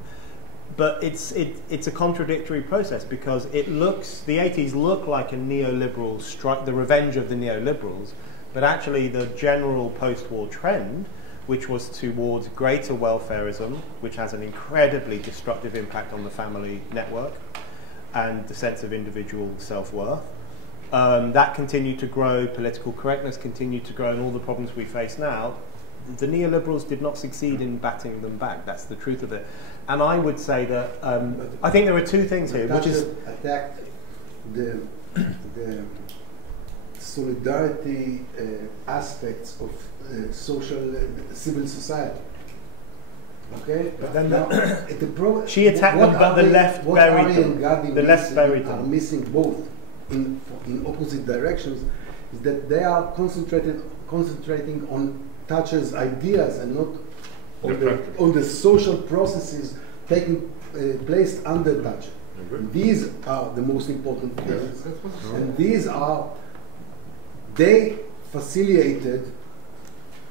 But it's a contradictory process, because the 80s look like a neoliberal strike, the revenge of the neoliberals, but actually the general post-war trend, which was towards greater welfarism, which has an incredibly destructive impact on the family network and the sense of individual self-worth, that continued to grow, political correctness continued to grow, and all the problems we face now, the neoliberals did not succeed in batting them back. That's the truth of it. And I would say that, I think there are two things here, which is... attacked the solidarity aspects of civil society. Okay, but then she attacked them, but the left buried them. The left buried them. Are missing both in opposite directions. Is that they are concentrating on Thatcher's ideas and not on the social processes taking place under Thatcher. These are the most important things, and these are. They facilitated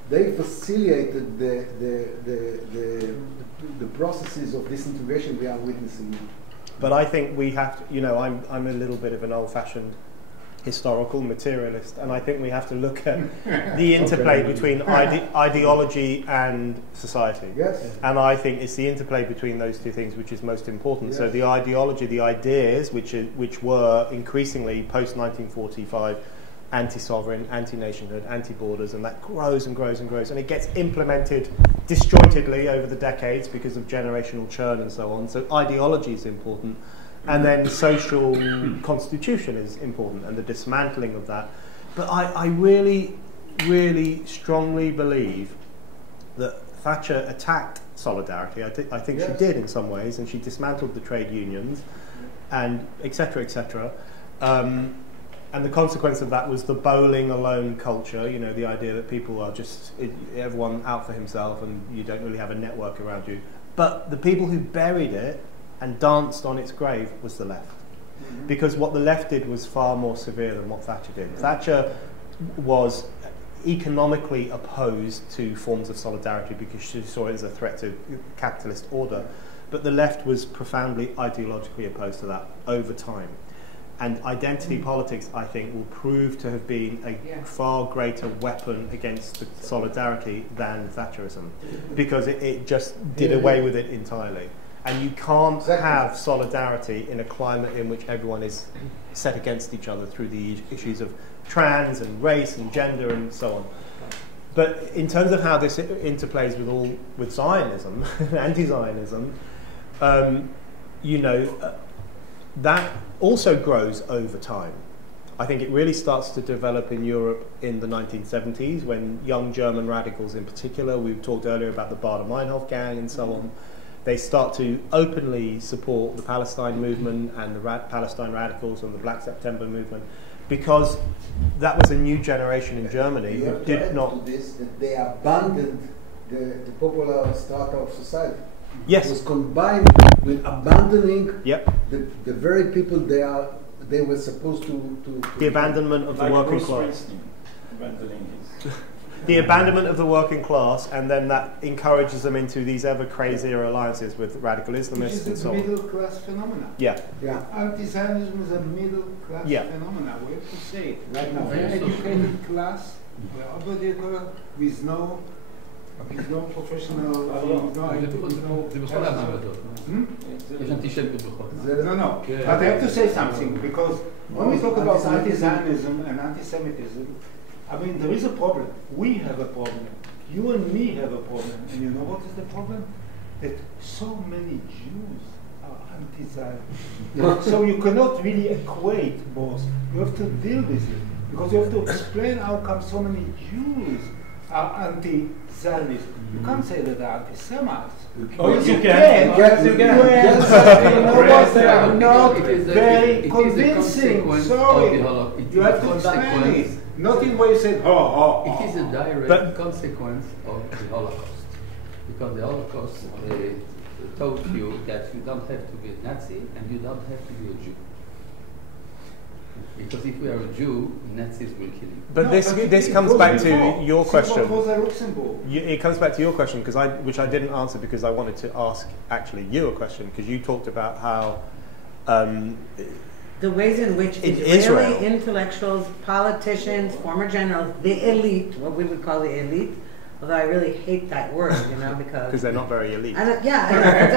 the processes of disintegration we are witnessing now. But I think we have to, you know, I'm a little bit of an old-fashioned historical, materialist, and I think we have to look at the interplay between ideology and society. Yes. And I think it's the interplay between those two things which is most important. Yes. So the ideology, the ideas, which were increasingly post-1945 anti-sovereign, anti-nationhood, anti-borders, and that grows and grows and grows, and it gets implemented disjointedly over the decades because of generational churn and so on. So ideology is important. And then social constitution is important, and the dismantling of that. But I really, really strongly believe that Thatcher attacked solidarity. I think yes. She did in some ways, and she dismantled the trade unions, and et cetera, et cetera. And the consequence of that was the bowling alone culture, you know, the idea that people are just, everyone out for himself, and you don't really have a network around you. But the people who buried it and danced on its grave was the left. Mm-hmm. Because what the left did was far more severe than what Thatcher did. Thatcher was economically opposed to forms of solidarity because she saw it as a threat to capitalist order. But the left was profoundly ideologically opposed to that over time. And identity politics, I think, will prove to have been a far greater weapon against the solidarity than Thatcherism, because it just did away with it entirely. And you can't have solidarity in a climate in which everyone is set against each other through the issues of trans and race and gender and so on. But in terms of how this interplays with Zionism, anti-Zionism, you know, that also grows over time. I think it really starts to develop in Europe in the 1970s when young German radicals in particular, we talked earlier about the Baader-Meinhof gang and so on, they start to openly support the Palestine movement and the Palestine radicals and the Black September movement, because that was a new generation in Germany who did not... This, that they abandoned the popular strata of society. Yes. It was combined with abandoning the very people they were supposed to the abandonment of the working class. The abandonment of the working class, and then that encourages them into these ever crazier alliances with radical Islamists and so on. Which is a middle class phenomenon. Yeah. Anti-Zionism is a middle class phenomenon. We have to say it. Right now, very educated class, with no professional, No. But I have to say something, because when we talk about anti-Zionism and anti-Semitism, I mean, there is a problem. We have a problem. You and me have a problem. And you know what is the problem? That so many Jews are anti-Zionist. So you cannot really equate both. You have to deal with it. Because you have to explain how come so many Jews are anti-Zionist. You can't say that they're anti-Semites. Oh, yes, you can. Yes, you can. You know what? They are not very convincing. Sorry. You have to explain it. Not in what you said, It is a direct consequence of the Holocaust. Because the Holocaust taught you that you don't have to be a Nazi and you don't have to be a Jew. Because if we are a Jew, Nazis will kill you. But this comes back to your question. It comes back to your question, which I didn't answer because I wanted to ask actually you a question, because you talked about how the ways in which Israeli intellectuals, politicians, former generals, the elite, what we would call the elite, although I really hate that word, you know, because they're not very elite. I know,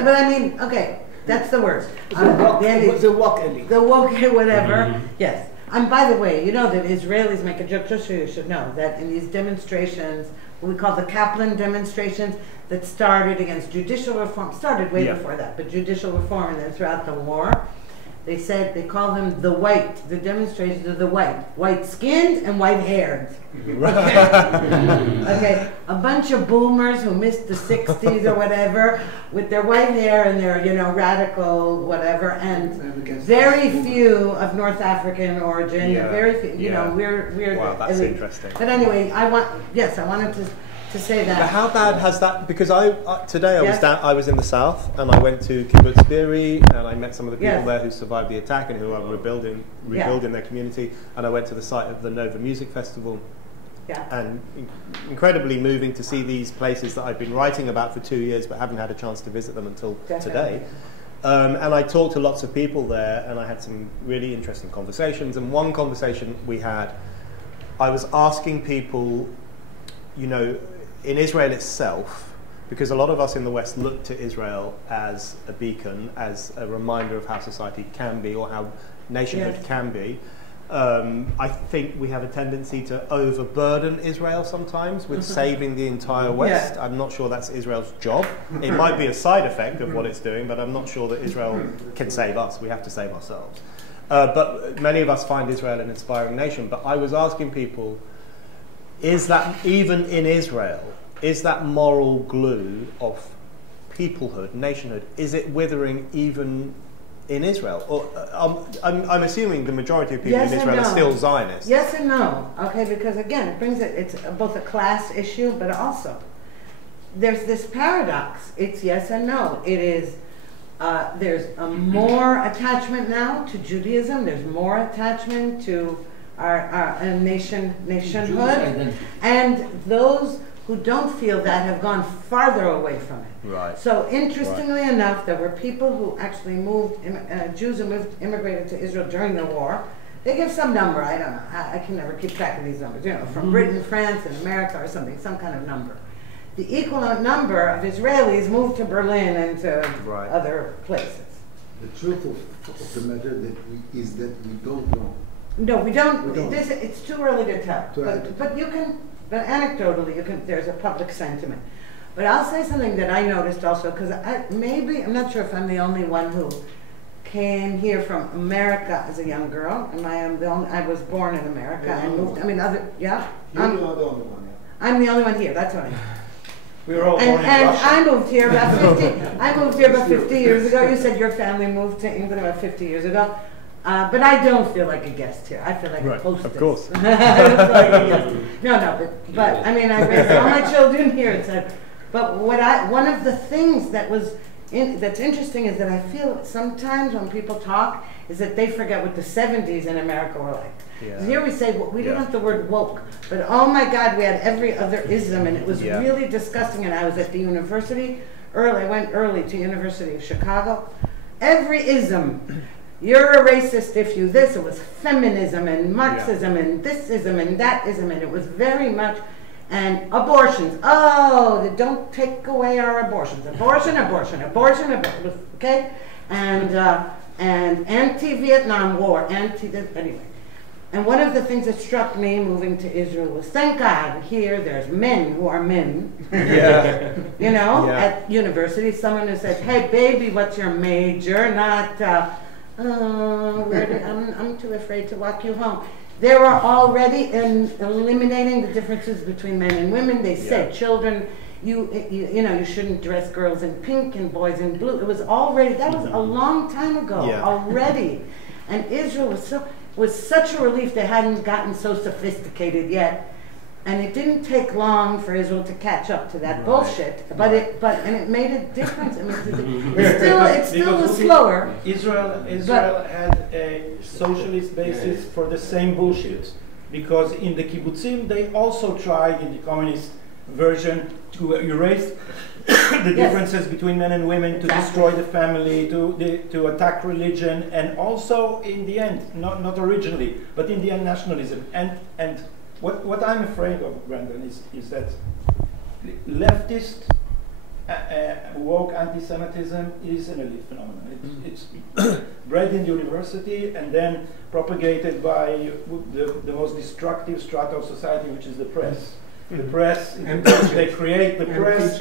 but I mean, okay, that's the word. The woke elite. The woke, whatever. Yes. And by the way, you know that Israelis make a joke, just so you should know, that in these demonstrations, what we call the Kaplan demonstrations, that started against judicial reform, started way before that, but judicial reform, and then throughout the war, they said, they call them the demonstrations of the white-skinned and white-haired. Okay, a bunch of boomers who missed the 60s or whatever, with their white hair and their, you know, radical whatever, and very few of North African origin, very few, you know, we're... Wow, that's interesting. But anyway, I wanted to say that. But how bad has that? Because today I was in the south, and I went to Kibbutz Be'eri, and I met some of the people there who survived the attack and who are rebuilding their community. And I went to the site of the Nova Music Festival, and incredibly moving to see these places that I've been writing about for 2 years, but haven't had a chance to visit them until today. And I talked to lots of people there, and I had some really interesting conversations. And one conversation we had, I was asking people, you know, in Israel itself, because a lot of us in the West look to Israel as a beacon, as a reminder of how society can be or how nationhood can be. I think we have a tendency to overburden Israel sometimes with saving the entire West. I'm not sure that's Israel's job. It might be a side effect of what it's doing, but I'm not sure that Israel can save us. We have to save ourselves. But many of us find Israel an inspiring nation. But I was asking people, is that, even in Israel, is that moral glue of peoplehood, nationhood, is it withering even in Israel? Or I'm assuming the majority of people in Israel are still Zionists. Yes and no. Okay, because again, it's both a class issue, but also there's this paradox. It's yes and no. It is there's a more attachment now to Judaism. There's more attachment to our nationhood, and those who don't feel that have gone farther away from it. Right. So interestingly enough, there were people who actually moved, Jews who immigrated to Israel during the war. They give some number, I don't know, I can never keep track of these numbers, you know, from Britain, France, and America or something, some kind of number. The equivalent number of Israelis moved to Berlin and to other places. The truth of the matter is that we don't know. No, we don't. It's too early to tell. But you can, but anecdotally, there's a public sentiment. But I'll say something that I noticed also, because I'm not sure if I'm the only one who came here from America as a young girl. I was born in America and moved. I mean, You're the only one. I'm the only one here. That's what I mean. We were all born in Russia. I moved here about 50 years ago. You said your family moved to England about 50 years ago. But I don't feel like a guest here. I feel like a hostess. Of course. I don't feel like a guest. No, but I mean, I raised all my children here. But one of the things that's interesting is that I feel sometimes when people talk is that they forget what the 70s in America were like. Yeah. Here we say, we don't have the word woke, but oh my God, we had every other ism, and it was really disgusting. And I was at the university early. I went early to University of Chicago. Every ism. You're a racist if you this. It was feminism and Marxism and this ism and that ism, and it was very much. And abortions. Oh, don't take away our abortions. Abortion. Okay, and anti-Vietnam War. Anyway. And one of the things that struck me moving to Israel was, thank God, here there's men who are men. You know, at university, someone who says, "Hey, baby, what's your major?" Not. I'm too afraid to walk you home. They were already eliminating the differences between men and women. They said, children, you shouldn't dress girls in pink and boys in blue. It was already, that was a long time ago already. And Israel was such a relief they hadn't gotten so sophisticated yet. And it didn't take long for Israel to catch up to that bullshit, but it made a difference. It still was slower. Israel had a socialist basis for the same bullshit, because in the kibbutzim they also tried in the communist version to erase the differences between men and women, to destroy the family, to attack religion, and also in the end, not originally, but in the end, nationalism. And what I'm afraid of, Brandon, is that leftist woke anti-Semitism is an elite phenomenon. It's bred in the university and then propagated by the most destructive strata of society, which is the press. The press, they create the press,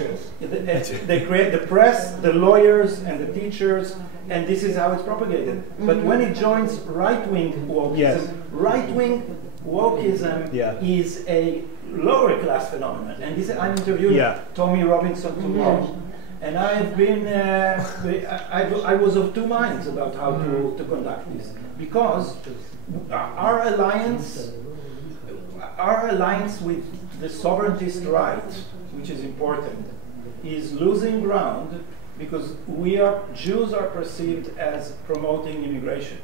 they create the press, the lawyers, and the teachers, and this is how it's propagated. But when it joins right-wing wokeism, right-wing wokeism is a lower class phenomenon. And this, I'm interviewing Tommy Robinson tomorrow, and I have been, I was of two minds about how to conduct this, because our alliance with the sovereignist right, which is important, is losing ground because Jews are perceived as promoting immigration.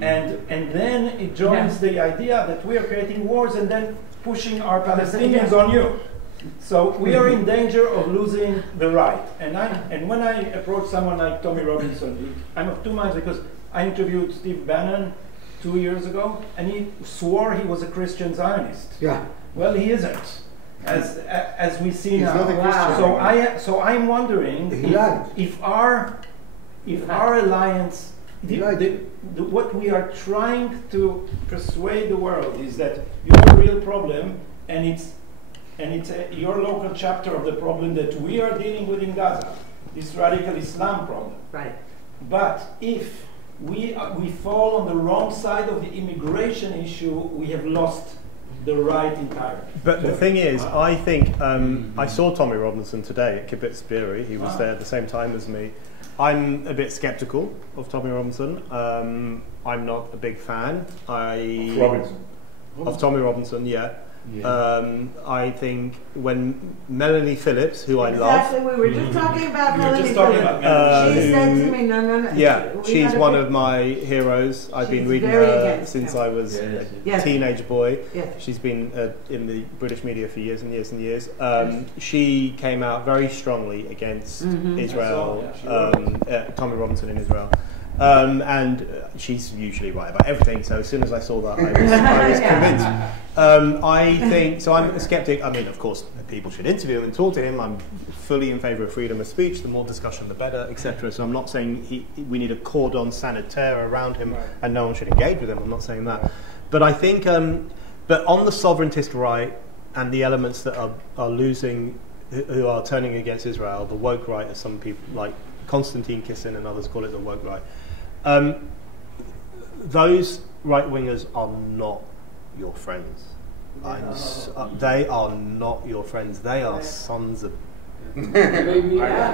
And then it joins the idea that we are creating wars and then pushing our Palestinians on you. So we are in danger of losing the right. And when I approach someone like Tommy Robinson, I'm of two minds, because I interviewed Steve Bannon 2 years ago, and he swore he was a Christian Zionist. Yeah. Well, he isn't, as we see now. not a Christian. So I'm wondering if our alliance, what we are trying to persuade the world is that you're a real problem, and it's your local chapter of the problem that we are dealing with in Gaza, this radical Islam problem. Right. But if we fall on the wrong side of the immigration issue, we have lost the right entirely. But the thing is, I think I saw Tommy Robinson today at Kibbutz Be'eri. He was there at the same time as me. I'm a bit skeptical of Tommy Robinson. I'm not a big fan. Of Tommy Robinson, yeah. I think when Melanie Phillips, who I love... Exactly, we were just talking about Melanie just talking Phillips. about She said to me, no. Yeah, she's one of my heroes. I've been reading her since I was a teenage boy. Yes. She's been in the British media for years and years and years. She came out very strongly against Israel, Tommy Robinson in Israel. And she's usually right about everything, so as soon as I saw that, I was convinced. I think, so I'm a skeptic. I mean, of course, people should interview him and talk to him. I'm fully in favour of freedom of speech. The more discussion, the better, etc. So I'm not saying we need a cordon sanitaire around him and no one should engage with him. I'm not saying that. But I think, but on the sovereigntist right and the elements that are losing, who are turning against Israel, the woke right, as some people like Konstantin Kissin and others call it, the woke right. Those right-wingers are not your friends. They are not your friends. They are sons of...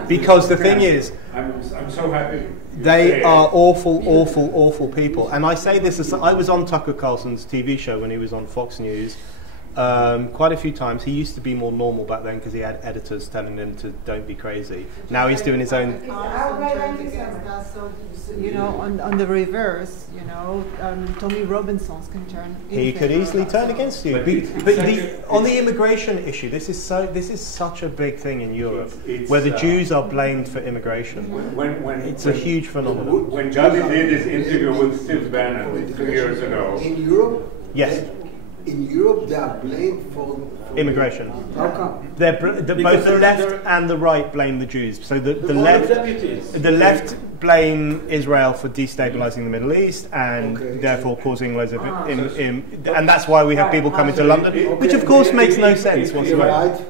Because the thing is, I'm so happy. They are awful, awful, awful people. And I say this as I was on Tucker Carlson's TV show when he was on Fox News quite a few times. He used to be more normal back then because he had editors telling him to don't be crazy. Now he's doing his own... You know, on the reverse, you know, Tommy Robinsons can turn. He could easily turn against you. But on the immigration issue, this is such a big thing in Europe, where the Jews are blamed for immigration. It's a huge phenomenon. When Gadi did his interview with Steve Bannon 2 years ago, In Europe? Yes. In Europe, they are blamed for immigration. How come? Both the left and the right blame the Jews. So the left blame Israel for destabilizing the Middle East and therefore causing loads of and that's why we have people coming to London, which of course makes no sense whatsoever.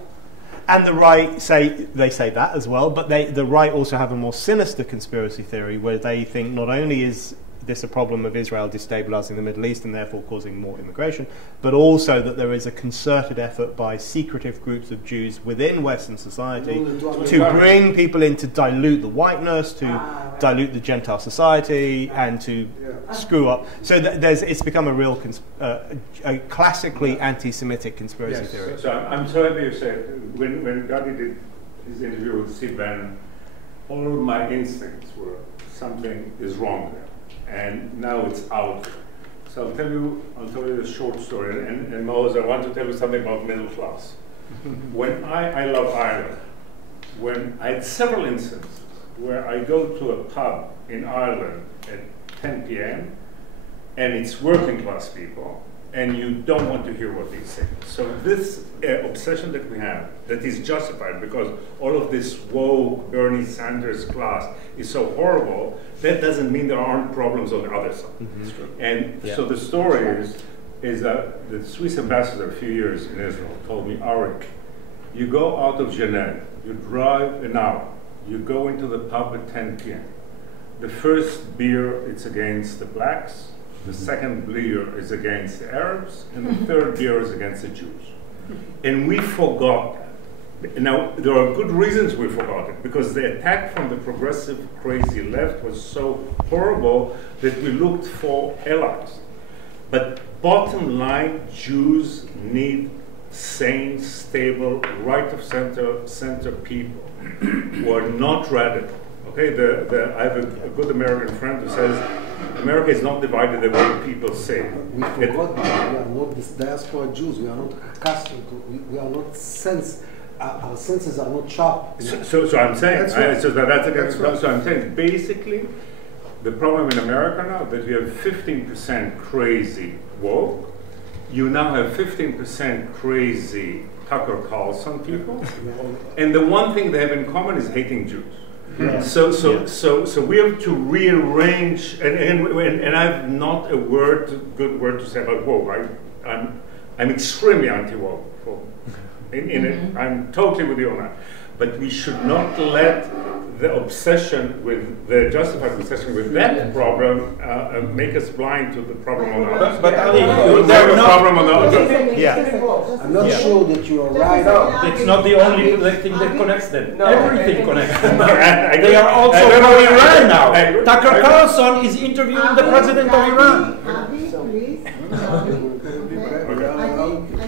And the right say that as well, but the right also have a more sinister conspiracy theory where they think not only is this a problem of Israel destabilizing the Middle East and therefore causing more immigration, but also that there is a concerted effort by secretive groups of Jews within Western society to bring people in to dilute the whiteness, to dilute the Gentile society, and to screw up. So it's become a real, a classically anti-Semitic conspiracy theory. So I'm so happy you said, when Gadi did his interview with Steve Bannon, all of my instincts were something is wrong there. And now it's out there. So I'll tell you a short story. And מעוז, I want to tell you something about middle class. When I love Ireland. When I had several instances where I go to a pub in Ireland at 10 p.m. and it's working class people, and you don't want to hear what they say. So this obsession that we have, that is justified because all of this woke Bernie Sanders class is so horrible, that doesn't mean there aren't problems on the other side. And so the story is that the Swiss ambassador a few years in Israel told me, Arik, you go out of Geneva, you drive an hour, you go into the pub at 10 p.m. The first beer, it's against the blacks. The second beer is against the Arabs, and the third beer is against the Jews. And we forgot that. Now, there are good reasons we forgot it, because the attack from the progressive, crazy left was so horrible that we looked for allies. But bottom line, Jews need sane, stable, right-of-center people who are not radical. Okay, I have a good American friend who says, America is not divided the way people say. We forgot that we are not this diaspora Jews. We are not accustomed to. We are not our senses are not sharp. So I'm saying, That's right. so I'm saying, basically, the problem in America now that we have 15% crazy woke, you now have 15% crazy Tucker Carlson people, and the one thing they have in common is hating Jews. Yeah. So we have to rearrange, and I have not a good word to say about woke. I'm extremely anti-woke. I'm totally with you on that. But we should not let the obsession with the justified obsession with that problem make us blind to the problem on the other. But the problem on the other. Yeah. I'm not sure that you are right. It's not the only thing that connects them. No. Everything connects them. They They are also from Iran now. Tucker Carlson is interviewing the president of Iran. Please. I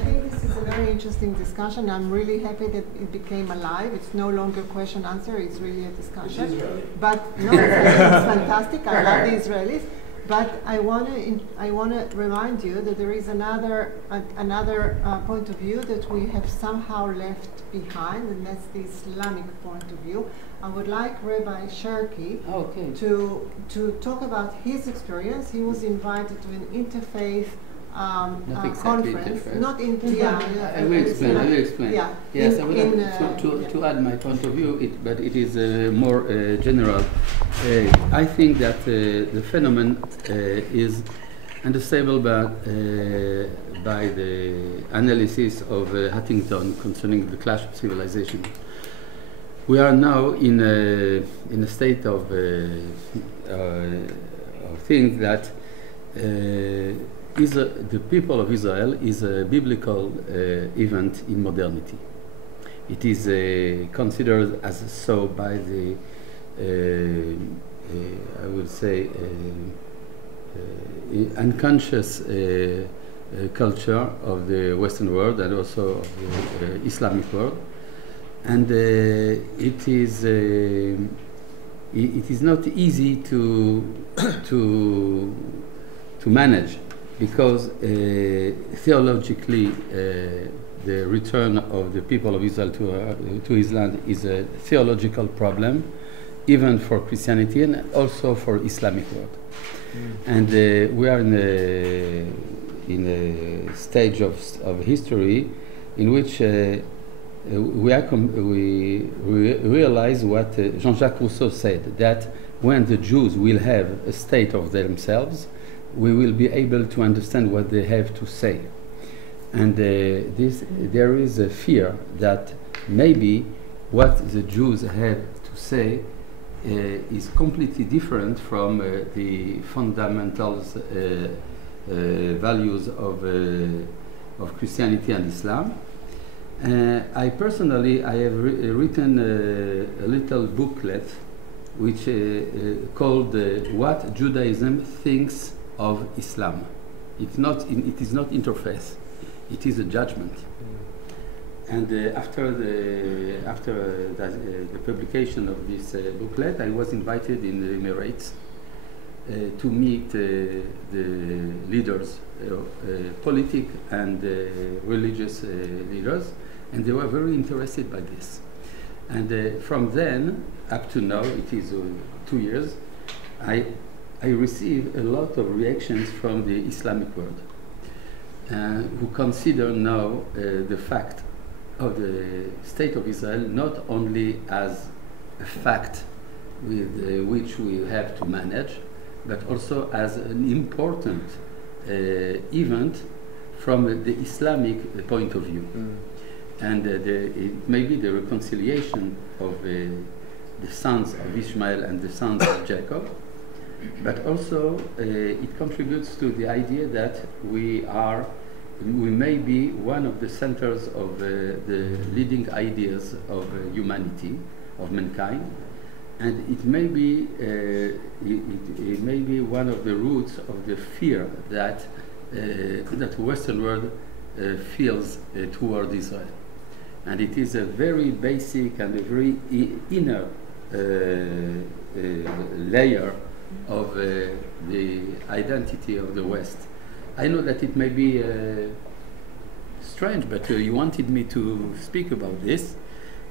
think this is a very interesting discussion. I'm really happy that it became alive. It's no longer question answer. It's really a discussion. But no, it's fantastic. I love the Israelis. But I want to remind you that there is another point of view that we have somehow left behind, and that's the Islamic point of view. I would like Rabbi Sharkey to talk about his experience. He was invited to an interfaith conference, not in I will explain. Yeah. Yes, I would like to add my point of view, but it is more general. I think that the phenomenon is understandable by the analysis of Huntington concerning the clash of civilization. We are now in a state of things that the people of Israel is a biblical event in modernity. It is considered as so by the, I would say, unconscious culture of the Western world and also of the Islamic world. And it is not easy to manage, because theologically the return of the people of Israel to his land is a theological problem, even for Christianity and also for Islamic world. And we are in a stage of history in which we realize what Jean-Jacques Rousseau said, that when the Jews will have a state of themselves, we will be able to understand what they have to say. And there is a fear that maybe what the Jews have to say is completely different from the fundamentals values of Christianity and Islam. I personally have written a little booklet which called What Judaism Thinks of Islam. It is not interfaith. It is a judgment. And after the publication of this booklet, I was invited in the Emirates to meet the leaders, politic and religious leaders, and they were very interested by this. And from then up to now, it is 2 years, I receive a lot of reactions from the Islamic world, who consider now the fact of the state of Israel not only as a fact with which we have to manage, but also as an important event from the Islamic point of view. And it may be the reconciliation of the sons of Ishmael and the sons of Jacob, but also it contributes to the idea that we may be one of the centers of the leading ideas of humanity, of mankind, and it may be one of the roots of the fear that the Western world feels toward Israel. And it is a very basic and a very inner layer of the identity of the West. I know that it may be strange, but you wanted me to speak about this,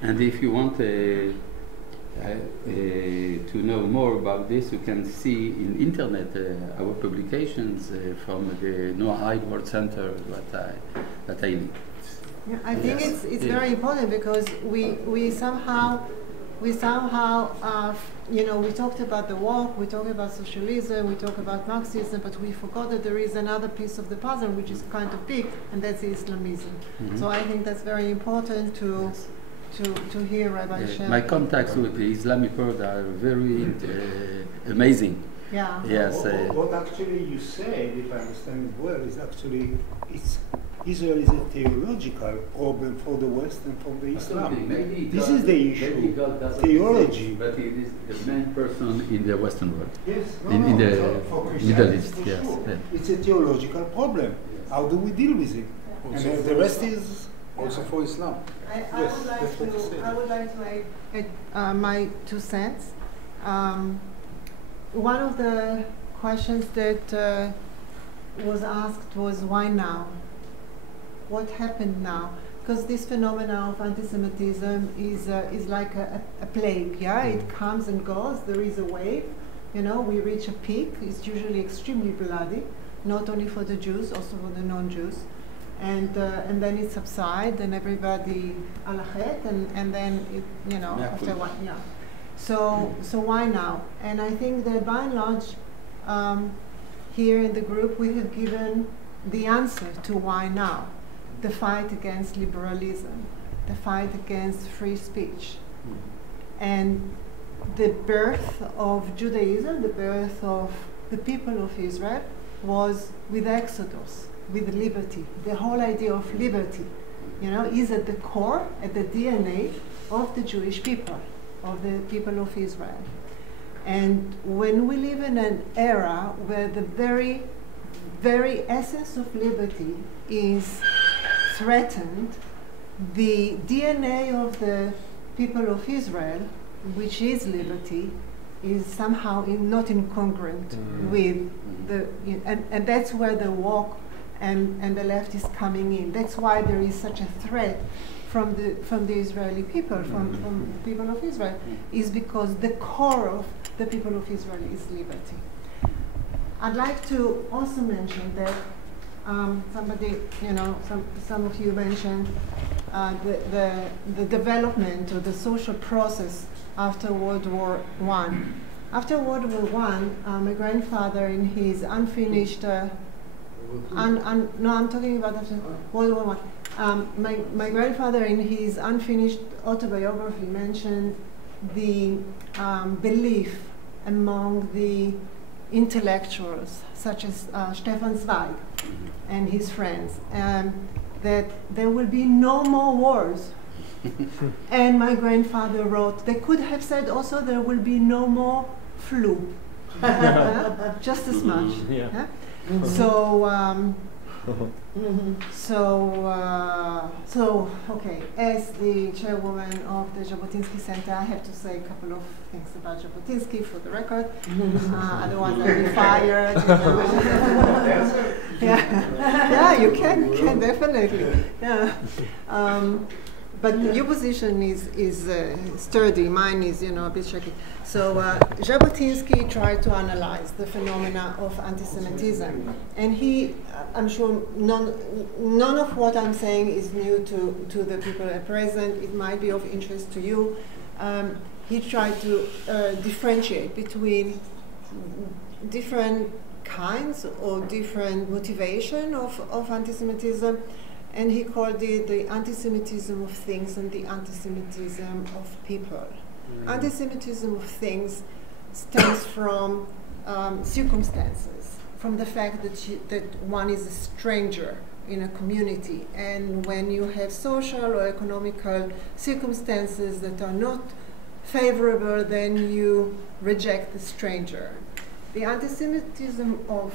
and if you want to know more about this, you can see in internet our publications from the Noah World Center that I lead. Yeah, I think it's very important because we somehow you know, we talked about the walk, we talked about socialism, we talked about Marxism, but we forgot that there is another piece of the puzzle which is kind of big, and that's Islamism. So I think that's very important to hear Rabbi Sherkey. My contacts with the Islamic world are very amazing. Yeah. Yes. What actually you said, if I understand it well, is actually Israel is a theological problem for the West and for the Islam. This is the issue. Theology. But it is the main person in the Western world. Yes. In the Middle East. Yes. Sure. It's a theological problem. How do we deal with it? And the rest is also for Islam. I would like to add my 2 cents. One of the questions that was asked was, why now? What happened now? Because this phenomenon of anti-Semitism is like a plague, yeah? It comes and goes, there is a wave, you know, we reach a peak, it's usually extremely bloody, not only for the Jews, also for the non-Jews. And then it subsides, and everybody alachet, and then it, you know, after one, yeah. So why now? And I think that by and large, here in the group, we have given the answer to why now. The fight against liberalism, the fight against free speech. And the birth of Judaism, the birth of the people of Israel, was with Exodus, with liberty. The whole idea of liberty, you know, is at the core, at the DNA of the Jewish people, of the people of Israel. And when we live in an era where the very, very essence of liberty is threatened, the DNA of the people of Israel, which is liberty, is somehow not incongruent with the, and that's where the walk and the left is coming in. That's why there is such a threat from the Israeli people, from the people of Israel, is because the core of the people of Israel is liberty. I'd like to also mention that somebody, you know, some of you mentioned the development or the social process after World War I. After World War I, my grandfather in his unfinished, no, I'm talking about after World War I. My grandfather in his unfinished autobiography mentioned the belief among the intellectuals, such as Stefan Zweig and his friends, that there will be no more wars. And my grandfather wrote, they could have said also there will be no more flu, just as much. Yeah. So okay, as the chairwoman of the Jabotinsky Center, I have to say a couple of things about Jabotinsky for the record. Otherwise I'll be fired. Yeah, you can definitely. Yeah. But your position is sturdy. Mine is, you know, a bit shaky. So Jabotinsky tried to analyze the phenomena of anti-Semitism, and he, I'm sure, none of what I'm saying is new to the people at present. It might be of interest to you. He tried to differentiate between different kinds or different motivation of anti-Semitism. And he called it the anti-Semitism of things and the anti-Semitism of people. Anti-Semitism of things stems from circumstances, from the fact that one is a stranger in a community. And when you have social or economical circumstances that are not favorable, then you reject the stranger. The anti-Semitism of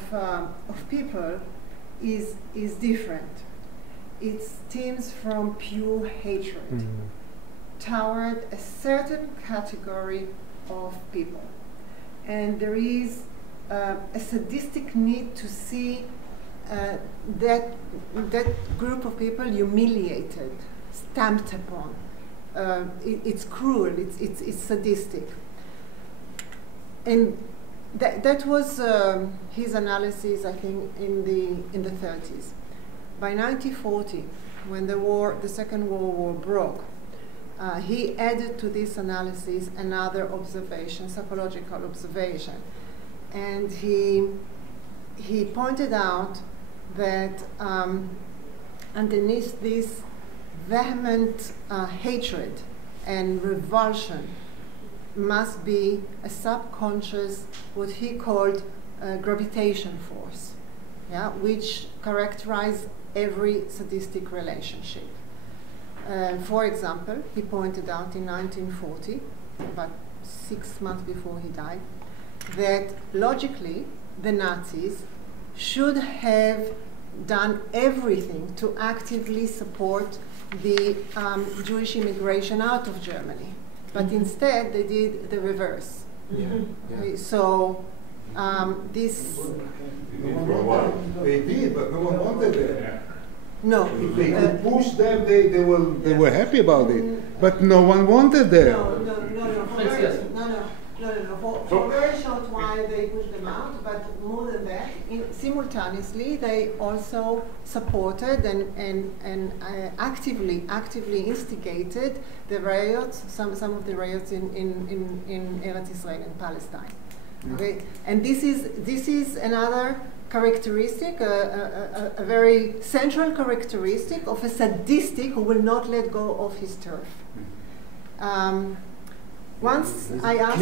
people is different. It stems from pure hatred toward a certain category of people. And there is a sadistic need to see that group of people humiliated, stamped upon. It's cruel. It's sadistic. And that was his analysis, I think, in the 30s. By 1940, when the Second World War broke, he added to this analysis another observation, psychological observation, and he pointed out that underneath this vehement hatred and revulsion must be a subconscious, what he called gravitation force, yeah, which characterized every sadistic relationship. For example, he pointed out in 1940, about 6 months before he died, that logically the Nazis should have done everything to actively support the Jewish immigration out of Germany. But instead, they did the reverse. Yeah. Okay, so this... They did, but no one wanted it. No. If they could push them, they were happy about it. But no one wanted them. No. For a very short while they pushed them out, but more than that, simultaneously they also supported and actively instigated the riots, some of the riots in Eretz Israel and Palestine. Okay? And this is another characteristic, a very central characteristic of a sadistic who will not let go of his turf. Once I asked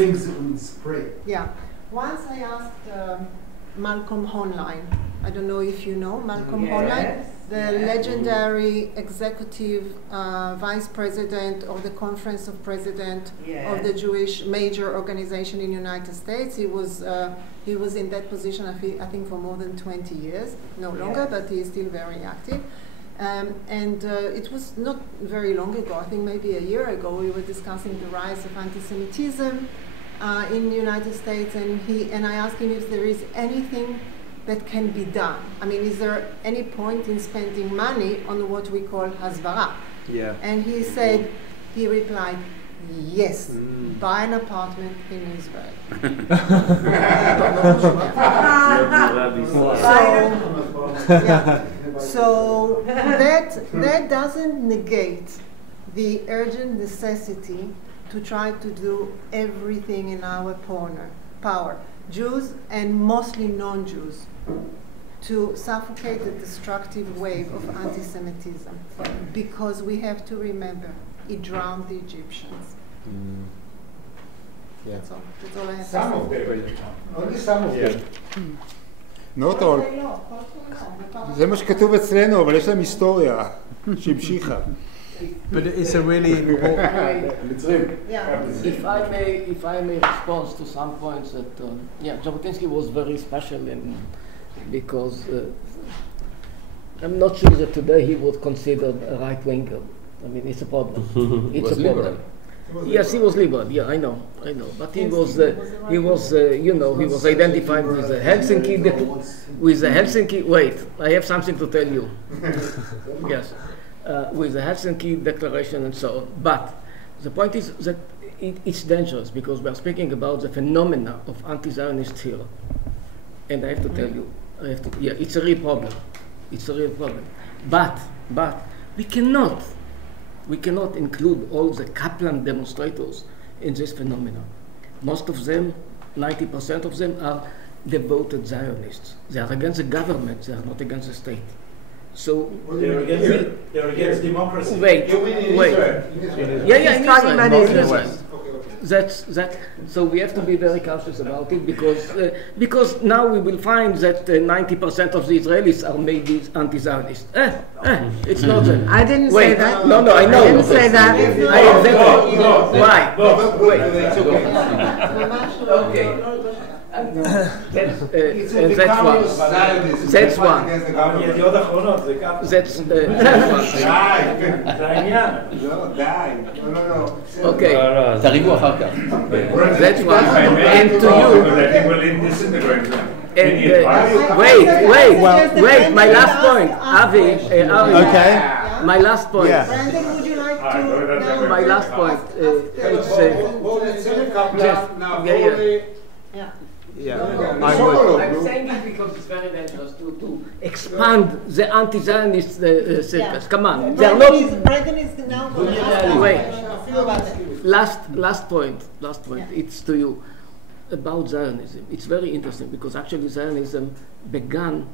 Malcolm Hoenlein, I don't know if you know Malcolm Hoenlein, the legendary executive vice president of the Conference of Presidents of the Jewish major organization in the United States. He was in that position, I think, for more than 20 years, no longer, but he is still very active. It was not very long ago, I think maybe a year ago, we were discussing the rise of anti-Semitism in the United States, and I asked him if there is anything that can be done. I mean, is there any point in spending money on what we call hasbara? Yeah. And he replied, yes, buy an apartment in Israel. So that doesn't negate the urgent necessity to try to do everything in our power, Jews and mostly non-Jews, to suffocate the destructive wave of anti-Semitism, because we have to remember it drowned the Egyptians. Yeah. That's all I have Some to of say. them, only some of them. Not all. זה מה שכתוב אצלנו, אבל יש להם היסטוריה שהמשיכה. But it's a really important... If I may respond to some points that, Jabotinsky was very special because I'm not sure that today he was considered a right-winger. I mean, it's a problem. It's a problem. Yes, he was liberal. Yeah, I know. But he was identified with the Helsinki. Wait, I have something to tell you. Yes, with the Helsinki Declaration and so on. But the point is that it's dangerous because we are speaking about the phenomena of anti-Zionists here, and I have to tell you, it's a real problem. It's a real problem. But we cannot include all the Kaplan demonstrators in this phenomenon. Most of them, 90% of them, are devoted Zionists. They are against the government, they are not against the state. So they're against democracy. Wait. Yeah, in Israel. So we have to be very cautious about it because now we will find that 90% of the Israelis are maybe anti-Zionist. It's not that. I didn't say that. No, I know. I didn't say that. Why? Wait. It's okay. That's one. Okay. תריבו אחר כך. That's one. And to you. Wait, my last point. Avi, Okay. my last point. Yeah. Brandon, would you like to know? My last point. It's Yeah. I'm saying it because it's very dangerous to expand the anti-Zionist circles. Come on, they are not. Brandon is now going to ask Wait. about it. Last point. It's to you about Zionism. It's very interesting because actually Zionism began,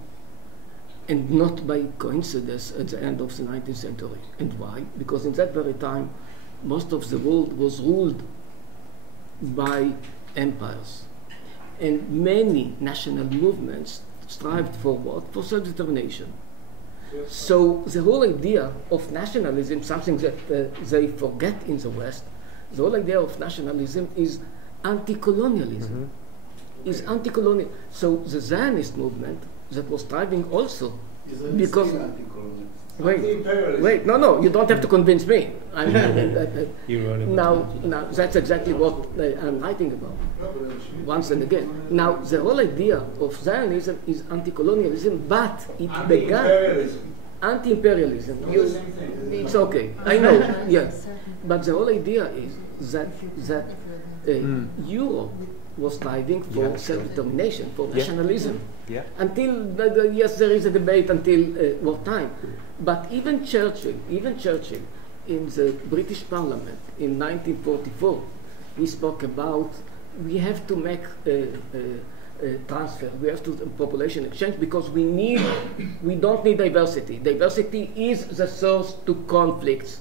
and not by coincidence, at the end of the 19th century. And why? Because in that very time, most of the world was ruled by empires. And many national movements strived for what? For self-determination. So the whole idea of nationalism, something that they forget in the West, the whole idea of nationalism is anti-colonialism. Is anti-colonial. So the Zionist movement that was striving also, because wait, no, you don't have to convince me. Now that's exactly what I'm writing about. Once and again. Now the whole idea of Zionism is anti-colonialism, but it began anti-imperialism. It's okay, I know, yes. But the whole idea is that Europe was striving for self-determination, for nationalism. Until, yes, there is a debate until wartime. But even Churchill, in the British Parliament in 1944, he spoke about we have to make transfer, we have to population exchange because we don't need diversity. Diversity is the source to conflicts.